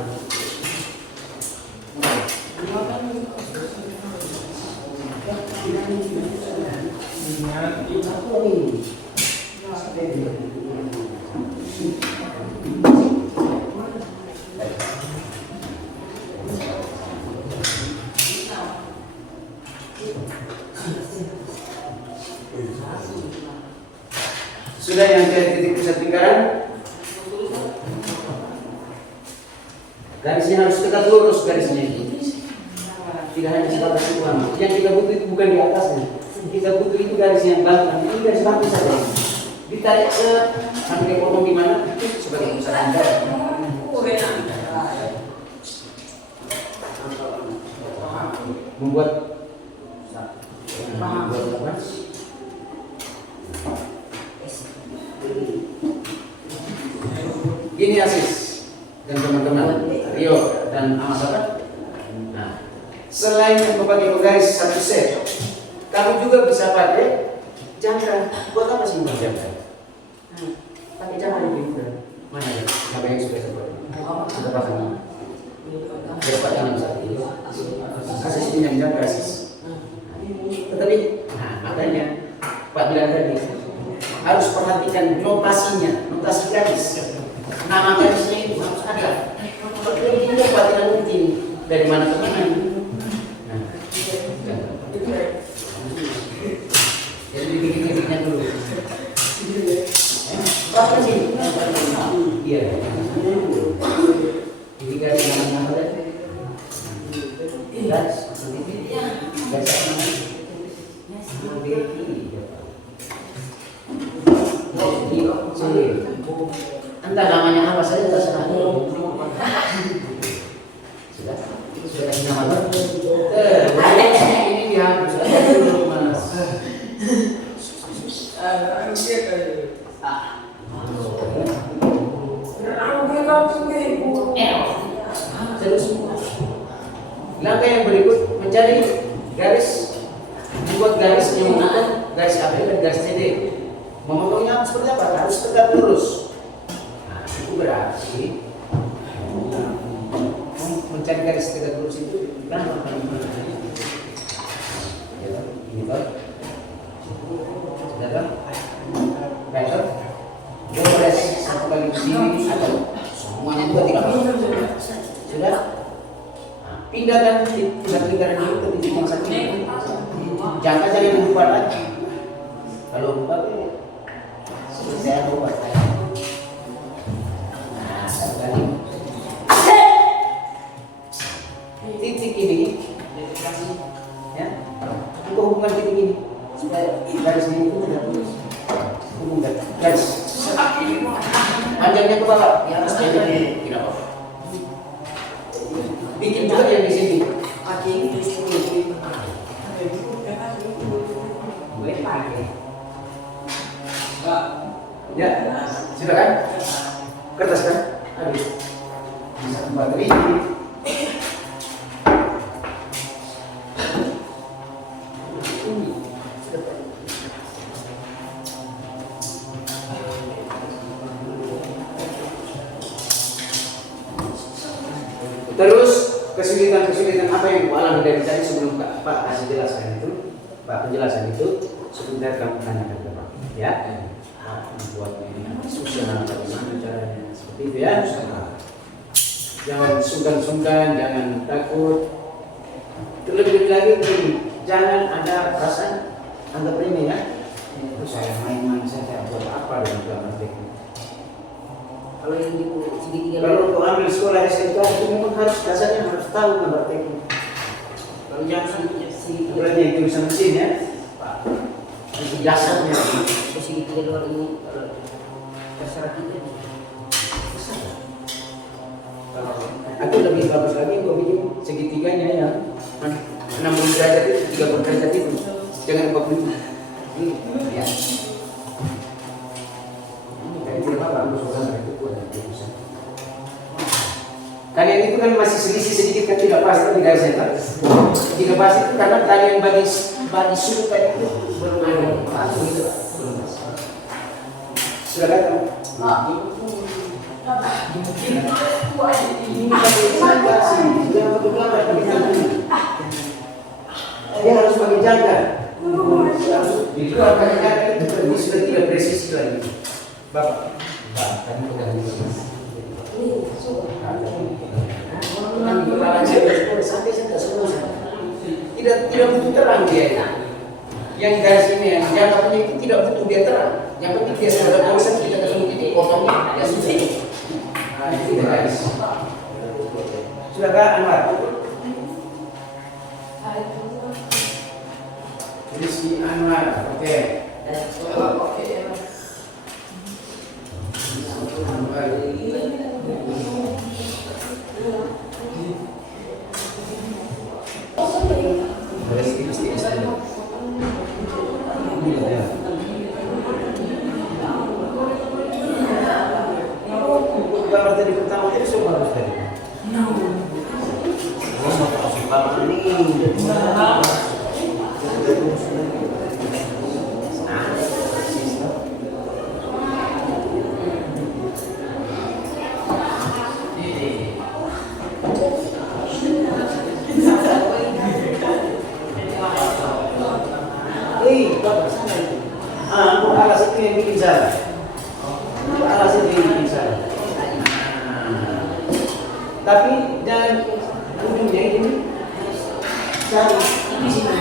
Sudah yang cari titik pusat lingkaran. Garisnya harus tegak lurus garisnya itu. Tidak hanya sebatas uang. Yang kita butuh itu bukan di atasnya. Kita butuh itu garis yang bawah. Ini garis bawah saja. Ditarik sampai potong di mana itu sebagai pusat lingkaran. Membuat gini Asis dan teman-teman Rio dan Amasata. Nah, selain membagi garis satu set, kamu juga bisa pakai jangka. Buat apa sih buat jangka? Pakai jangka ini mana ya? Apa yang sudah sebut? Ada pasang. Dapat yang satu. Asis pinjam jangka Asis. Tetapi, nah makanya Pak bilang tadi harus perhatikan notasinya, notasi garis. Nama garisnya itu harus ada. Ini Pak tidak mungkin dari mana ke mana. Jadi bikin-bikinnya dulu. Apa sih? Iya. Jadi garis nama tadi. Garis entah namanya apa saja terserah. Sudah kasih nama baru. Ini dihapus aja dulu Mas. Langkah yang berikut mencari garis, membuat garis yang menggunakan garis AB dan garis CD. Memotongnya seperti apa? Harus tegak lurus. Nah, itu berarti mencari garis tegak lurus itu gampang. Ini Pak. Sudah kan? Baik, boleh satu kali di sini atau semuanya juga tidak apa-apa. Sudah? Pindahkan pusat lingkaran ini ke titik yang satu. Jangan jangan lupa lagi. Kalau lupa, saya lupa. Nah, satu kali. Titik ini, ya, untuk hubungan titik ini supaya garis ini itu tidak putus. Hubungan garis. Panjangnya ke bawah, di atas tidak apa-apa. Bikin juga yang di sini. Ya, sudah kan? Kertas kan? Habis. Bisa baterai. Terus kesulitan-kesulitan apa yang alami dari tadi sebelum Pak kasih jelaskan itu, Pak penjelasan itu sebentar kamu tanyakan ke Pak, ya. Membuatnya ini susah bagaimana caranya seperti itu ya. Jangan sungkan-sungkan, jangan takut. Terlebih lagi begini, jangan ada perasaan anggap ini ya. Itu saya main-main saja buat apa dengan gambar teknik. Kalau yang di segitiga, Kalau untuk ambil sekolah SMK itu memang harus dasarnya harus tahu gambar teknik. kalau yang segitiga, Berarti yang tulisan mesin ya, Pak. Itu dasarnya. segitiga luar ini terserah kita. Atau lebih bagus lagi kau bikin segitiganya yang 60 derajat itu, 30 derajat itu, jangan 45. Ya. Kalian itu kan masih selisih sedikit kan tidak pasti di garisnya kan? Tidak pasti itu karena kalian bagi suku tadi itu belum ada itu belum pas. Sudah kan? Ini pakai sih, dia dia harus pakai jangka. Di luar pakai jangka itu ini sudah tidak presisi lagi. Bapak, kami pegang ini. Tidak butuh terang dia. Yang garis ini yang jangkauannya itu tidak butuh dia terang. Yang penting dia sudah tulisan kita ketemu titik potongnya ya sudah. Nah itu garis. Sudahkah Anwar? Rizky Anwar, oke. Gambar tadi pertama itu semua harus tadi. Alas itu yang bikin salah. Alas itu yang bikin salah. Tapi jangan ujungnya ini cari di sini.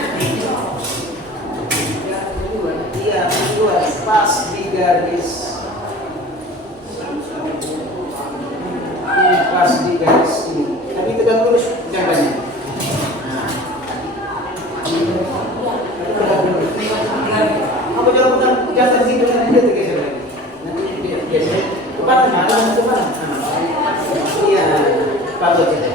Iya, kedua pas di garis. Ini pas di garis ini. Tapi tegak lurus jangkanya. Apa jangan di sini dengan dia tergeser lagi. Nanti dia kemana? Malah kemana? Iya, patut kita.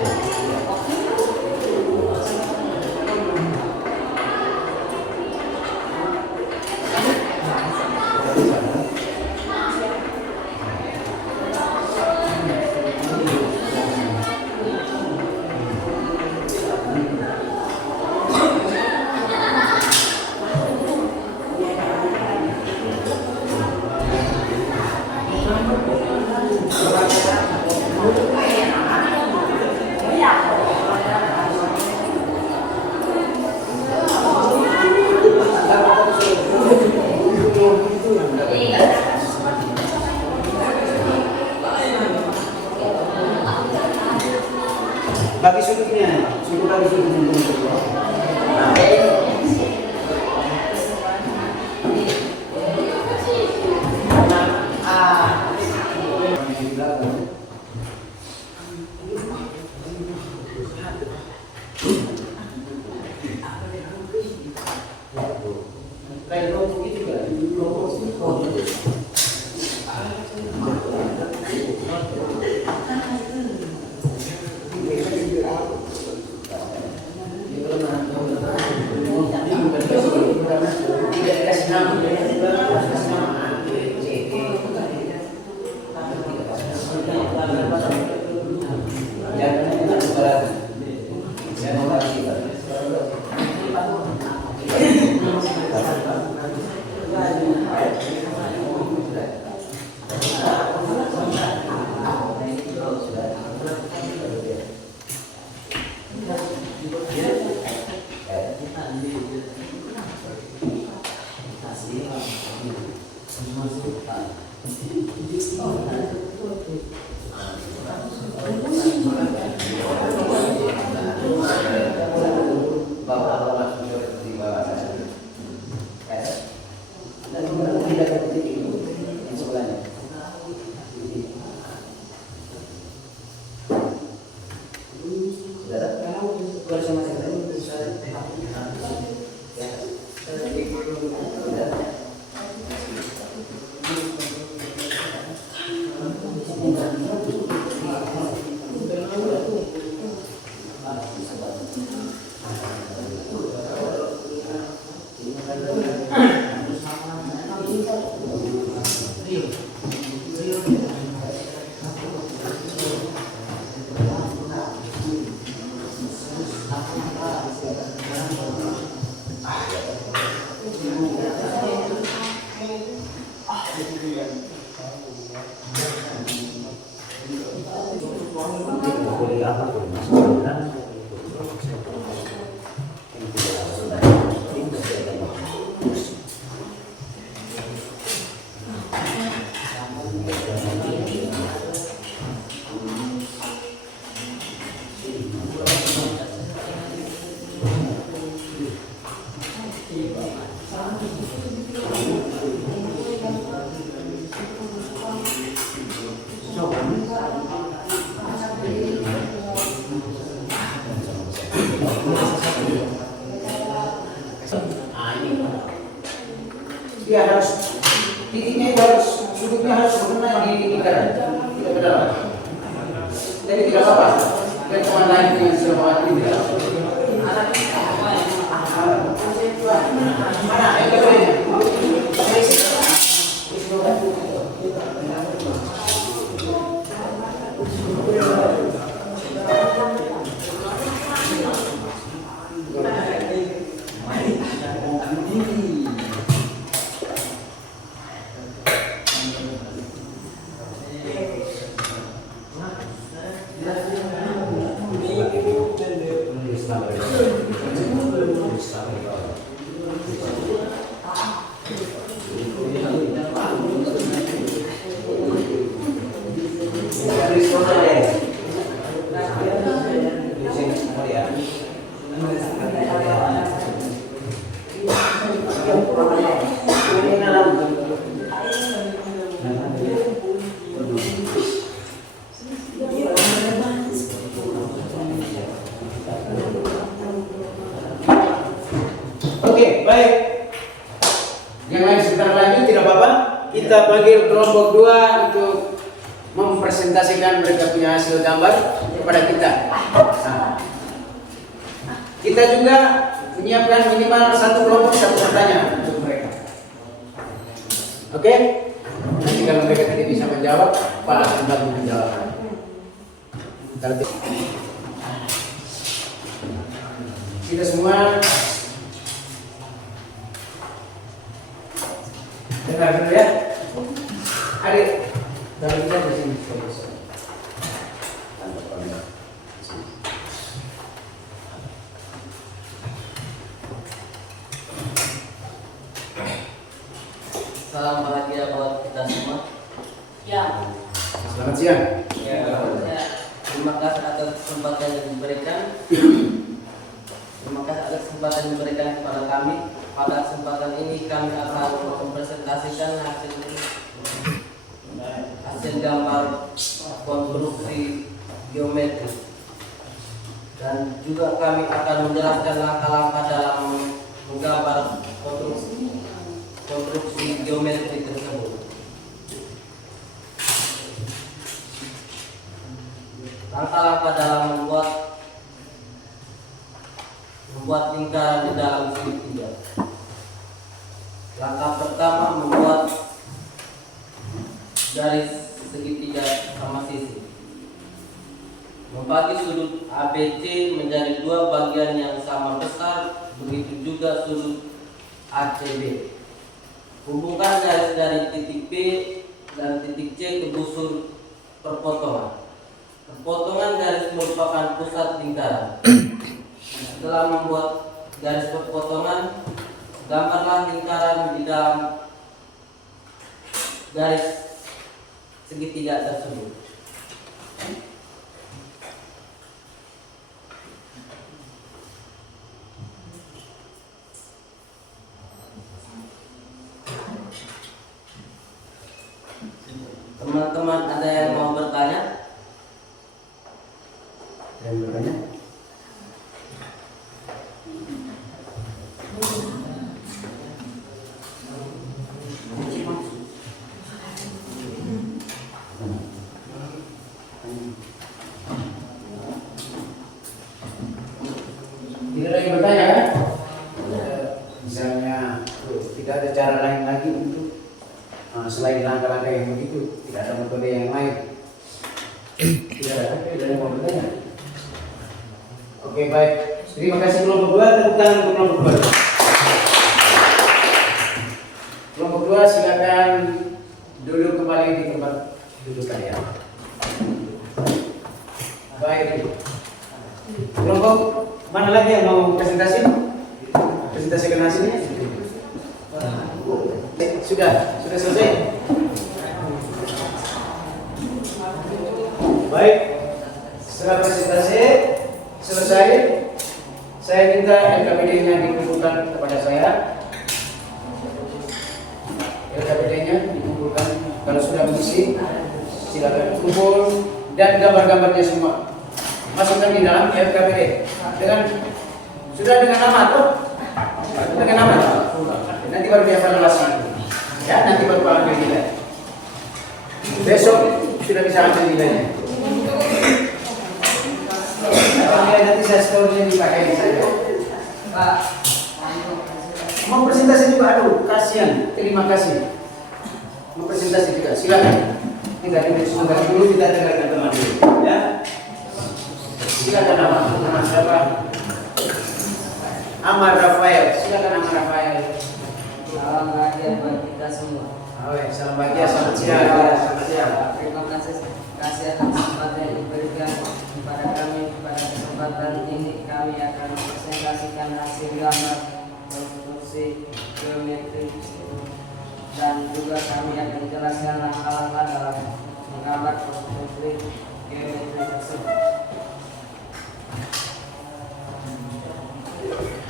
Bagi sudutnya, bagi sudutnya. Nah, dia harus titiknya itu harus sudutnya harus benar di kanan, tidak ke dalam. Jadi tidak apa-apa. Dan teman lain yang sudah tidak. Mana yang keduanya? Oke, baik. Yang lain sebentar lagi tidak apa-apa. Kita panggil kelompok 2 untuk mempresentasikan mereka punya hasil gambar kepada kita. Nah, kita juga menyiapkan minimal satu kelompok satu pertanyaan untuk mereka. Oke? Nanti kalau mereka tidak bisa menjawab, Pak akan bantu menjawab. Kita semua dengar dulu ya. Adik, kalau kita di sini. Salam bahagia buat kita semua. Ya. Selamat siang. Ya. Terima kasih atas kesempatan yang diberikan. Terima kasih atas kesempatan yang diberikan kepada kami. Pada kesempatan ini kami akan mempresentasikan hasil gambar konstruksi geometri, dan juga kami akan menjelaskan langkah-langkah dalam menggambar konstruksi geometri tersebut. Langkah-langkah dalam membuat lingkaran di dalam segitiga. Langkah pertama, membuat garis segitiga sama sisi. Membagi sudut ABC menjadi dua bagian yang sama besar, begitu juga sudut ACB. Hubungkan garis dari titik B dan titik C ke busur perpotongan. Perpotongan garis merupakan pusat lingkaran. Setelah membuat garis perpotongan, gambarlah lingkaran di dalam garis segitiga tersebut. Teman-teman ada yang mau bertanya? Yang bertanya? Tidak ada yang bertanya kan? Misalnya tidak ada cara lain lagi untuk selain langkah-langkah yang begitu, tidak ada metode yang lain. Tidak ada yang mau bertanya. Oke, baik. Terima kasih kelompok 2, tepuk tangan untuk kelompok 2. Kelompok 2 silakan duduk kembali di tempat duduk kalian. Baik. Kelompok mana lagi yang mau presentasi? Presentasikan hasilnya? Sudah selesai. Baik. Setelah presentasi selesai, saya minta LKPD-nya dikumpulkan kepada saya. LKPD-nya dikumpulkan. Kalau sudah mengisi, silakan kumpul dan gambar-gambarnya semua masukkan di dalam LKPD dengan nama tuh, dengan nama. Nanti baru dievaluasi. Ya, nanti baru ambil nilai. Besok sudah bisa ambil nilainya. Nanti saya store-nya dipakai saja. Pak, mau presentasi juga? Aduh, kasihan. Terima kasih. Mau presentasi juga, silakan. Kita dulu kita dengarkan teman dulu, ya. Silakan nama siapa? Amar Rafael. Silakan Amar Rafael. Salam bahagia buat kita semua. Salam bahagia, selamat siang. Terima kasih atas kesempatan yang diberikan kepada kami. Pada kesempatan ini kami akan mempresentasikan hasil gambar konstruksi geometri, dan juga kami akan menjelaskan langkah-langkah dalam menggambar konstruksi geometri tersebut.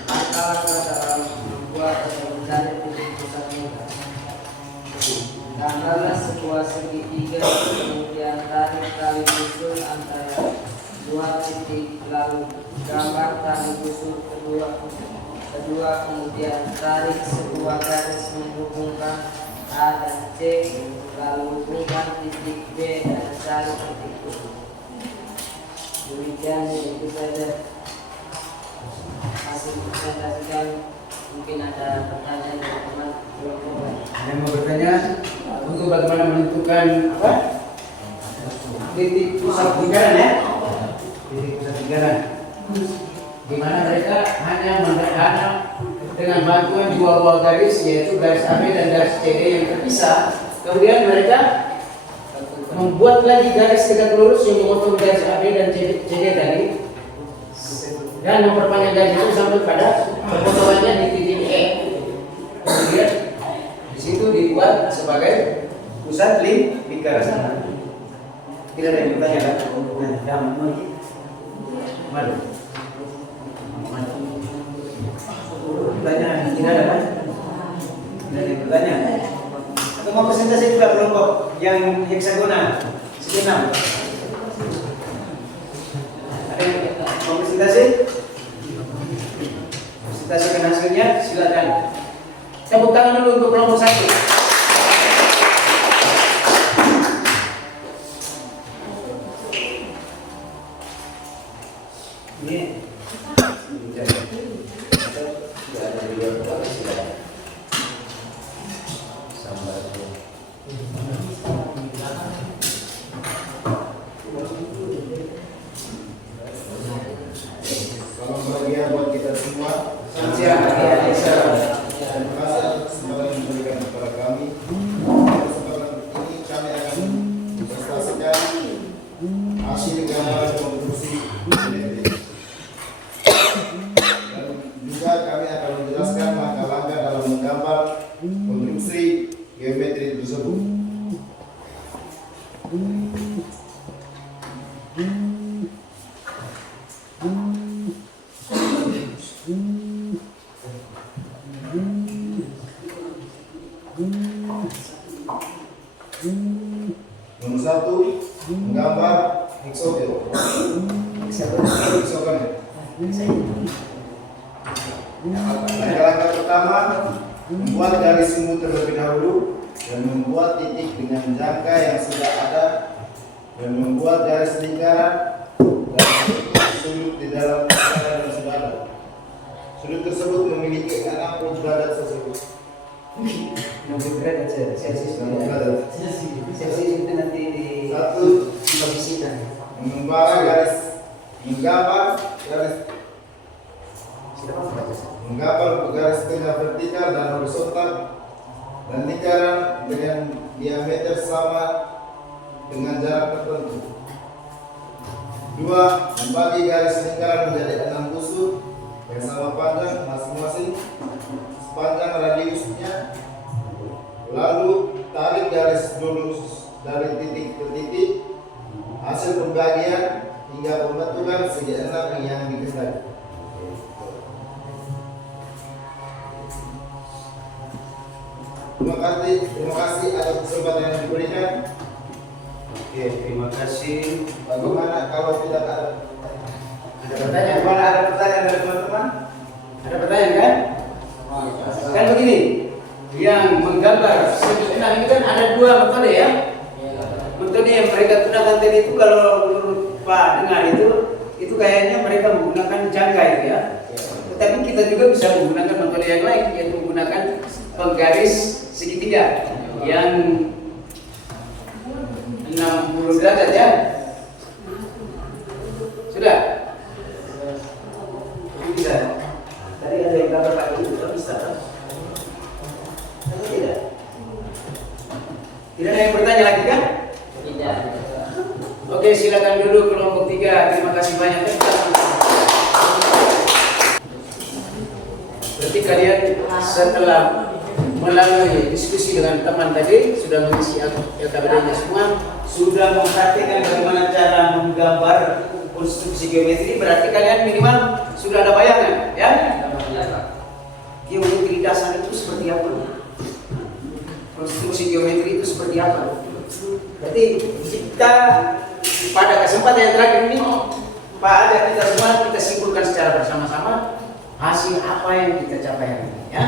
Langkah-langkah dalam membuat atau mencari titik pusat lingkaran. Gambarlah sebuah segitiga, kemudian tarik tali busur antara dua titik, lalu gambar tali busur kedua, kemudian tarik sebuah garis menghubungkan A dan C, lalu hubungkan titik B dan cari titik busur. Demikian, itu saja hasil presentasi kami. Mungkin ada pertanyaan dari teman kelompok lain. Yang mau bertanya untuk bagaimana menentukan apa? Titik pusat lingkaran, ya? Titik pusat lingkaran. Di mana mereka hanya dengan bantuan dua buah garis, yaitu garis AB dan garis CD yang terpisah. Kemudian mereka membuat lagi garis tegak lurus yang memotong garis AB dan CD tadi, dan memperpanjang garis itu sampai pada perpotongannya di titik E. Kemudian di situ dibuat sebagai pusat lingkaran. Tidak ada yang bertanya kan? Nah, dalam lagi. Madu. Bertanya, tidak ada kan? Tidak ada yang bertanya. Atau mau presentasi juga kelompok yang heksagona, segenap. Ada yang mau presentasi? Presentasikan hasilnya, silakan. Tepuk tangan dulu untuk kelompok 1. Ini sudah ada di luar kepala, silakan. Sambar. Salam bahagia buat kita semua. Selamat siang, Terima kasih atas kesempatan yang diberikan kepada kami. Pada kesempatan ini kami akan mempresentasikan hasil gambar konstruksi geometri. Dan juga kami akan menjelaskan langkah-langkah dalam menggambar konstruksi geometri tersebut. Nomor 1, menggambar hexagon. Langkah-langkah pertama, membuat garis semu terlebih dahulu dan membuat titik dengan jangka yang sudah ada dan membuat garis lingkaran dan sudut di dalam lingkaran yang sudah ada. Sudut tersebut memiliki 60 derajat tersebut. 60 derajat Celcius. Celcius itu nanti di Satu, posisikan. menggambar garis tengah vertikal dan horizontal dan lingkaran dengan diameter sama dengan jarak tertentu. 2, membagi garis lingkaran menjadi 6 busur yang sama panjang masing-masing sepanjang radiusnya. Lalu tarik garis lurus dari titik ke titik. Hasil pembagian hingga pembentukan segi 6 yang dikehendaki. Terima kasih atas kesempatan yang diberikan. Oke, terima kasih. Bagaimana kalau tidak ada? Ada pertanyaan? Mana ada pertanyaan dari teman-teman? Ada pertanyaan kan? Kan begini, yang menggambar sebetulnya ini kan ada 2 metode ya. Metode yang mereka gunakan tadi itu kalau menurut Pak dengar itu kayaknya mereka menggunakan jangka itu ya. Tetapi kita juga bisa menggunakan metode yang lain, yaitu menggunakan penggaris segitiga yang 60 derajat ya. Sudah? Bisa. Tadi ada yang gambar Pak itu bisa. Atau tidak? Tidak ada yang bertanya lagi kan? Tidak. Oke, silakan dulu kelompok 3. Terima kasih banyak. Berarti kalian setelah melalui diskusi dengan teman tadi sudah mengisi LKPD-nya semua, sudah mempraktikkan bagaimana cara menggambar konstruksi geometri. Berarti kalian minimal sudah ada bayangan, ya? Geometri dasar itu seperti apa? Konstruksi geometri itu seperti apa? Berarti kita pada kesempatan yang terakhir ini, Pak, ajak kita semua kita simpulkan secara bersama-sama hasil apa yang kita capai hari ini, ya?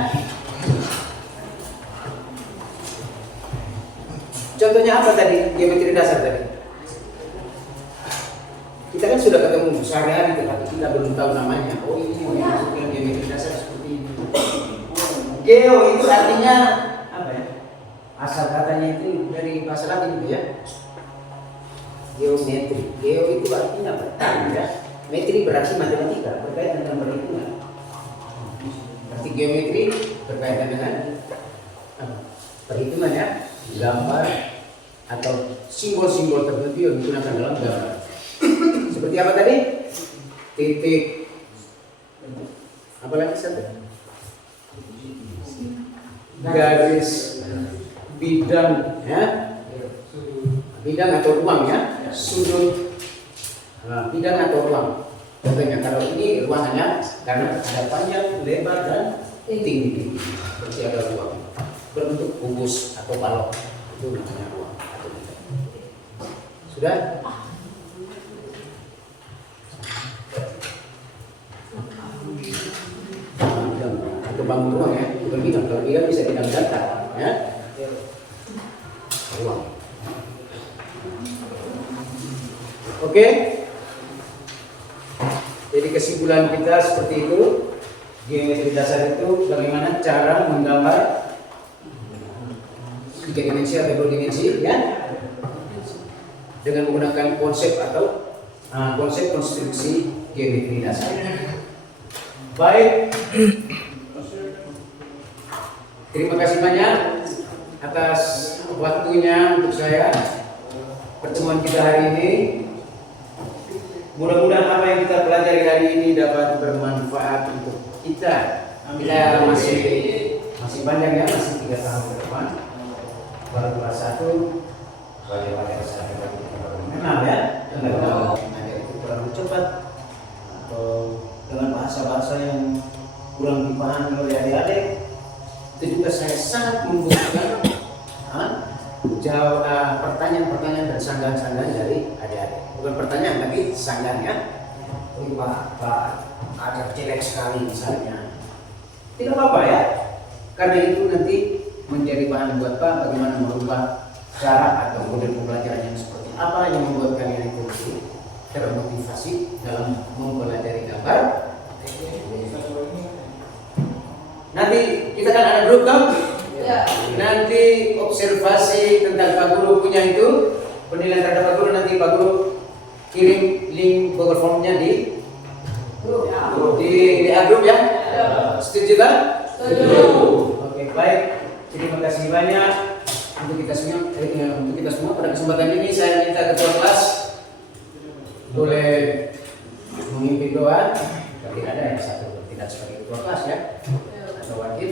Contohnya apa tadi geometri dasar tadi? Kita kan sudah ketemu sehari-hari, tetapi kita belum tahu namanya. Oh, ini maksudnya geometri dasar seperti ini. Geo itu artinya apa ya? Asal katanya itu dari bahasa Latin itu ya. Geometri. Geo itu artinya bertanya ya. Metri berarti matematika, berkaitan dengan perhitungan. Berarti geometri berkaitan dengan perhitungan ya, gambar atau simbol-simbol tertentu yang digunakan dalam gambar. Seperti apa tadi? Titik. Apa lagi satu? Garis, bidang, ya. bidang atau ruang ya, sudut bidang atau ruang. Contohnya kalau ini ruangannya karena ada panjang, lebar dan tinggi, berarti ada ruang berbentuk kubus atau balok, itu namanya ruang atau bidang. Sudah? Bidang atau bangun ruang ya, bukan bidang. Kalau bidang bisa bidang data ya, ruang. Oke. Jadi kesimpulan kita seperti itu. Geometri dasar itu bagaimana cara menggambar 3 dimensi atau 2 dimensi ya, dengan menggunakan konsep atau konsep konstruksi geometri dasar. Baik, terima kasih banyak atas waktunya untuk saya pertemuan kita hari ini. Mudah-mudahan apa yang kita pelajari hari ini dapat bermanfaat untuk kita. Kita masih panjang ya, masih 3 tahun ke depan. Baru kelas 1, bagaimana saya baru mengenal ya. Kalau mengajar itu terlalu cepat atau dengan bahasa-bahasa yang kurang dipahami oleh adik-adik, itu juga saya sangat membutuhkan jawab pertanyaan-pertanyaan dan sanggahan-sanggahan dari adik-adik. Bukan pertanyaan tapi sanggahannya. Pak ajar jelek sekali misalnya. Tidak apa-apa ya. Karena itu nanti menjadi bahan buat Pak bagaimana merubah cara atau model pembelajaran yang seperti apa yang membuat kalian itu termotivasi dalam mempelajari gambar. Nanti kita kan ada grup kan? Ya. Nanti observasi tentang Pak Guru punya itu, penilaian terhadap Pak Guru, nanti Pak Guru kirim link Google Form-nya di grup ya. Setuju kan? Setuju. Oke, baik. Terima kasih banyak untuk kita semua. Pada kesempatan ini saya minta ketua kelas boleh memimpin doa. Tapi ada yang satu tidak sebagai ketua kelas ya, atau wakil.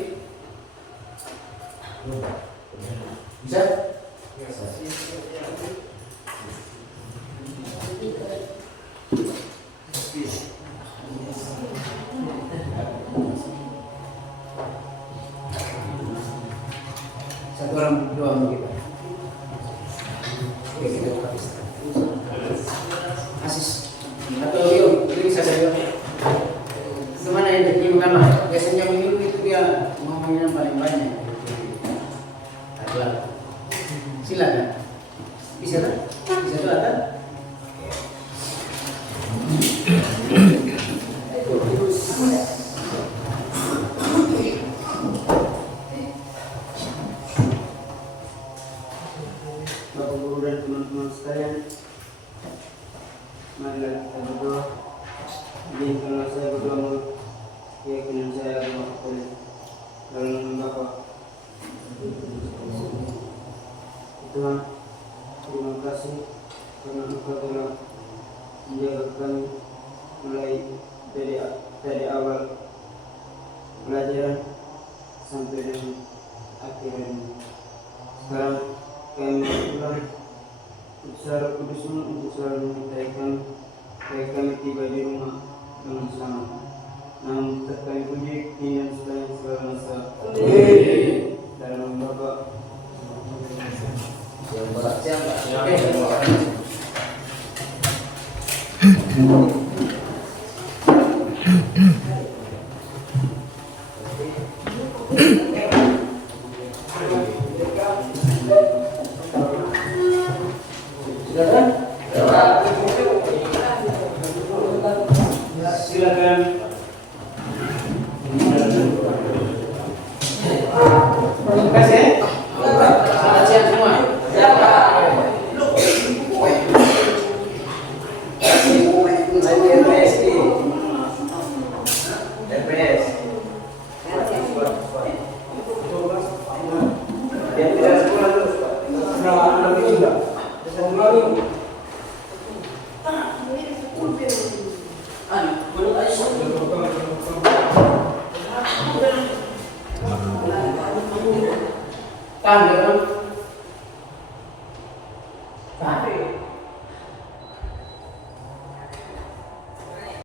Bisa? Satu orang doa untuk kita. Oke, kita habis. Asis atau Rio, ini bisa saya. Kemana yang diterima lah? Biasanya minggu itu dia ngomongnya paling banyak. Adalah silakan. Bisa kan? Bisa doa kan? Bapak Guru dan teman-teman sekalian, marilah kita berdoa. Izinkanlah saya berdoa menurut keyakinan saya agama Katolik. Dalam nama Bapa, Tuhan, terima kasih karena Engkau telah menjaga kami mulai dari awal pelajaran sampai dengan akhirnya. Sekarang kami pulang secara kudusmu untuk selalu menyertai kami, supaya kami tiba di rumah dengan selamat. Namun tetap kami puji kini dan setelahnya segala masa. Dalam nama Bapa. Silakan. Terima kasih. Selamat siang semua. Tahan,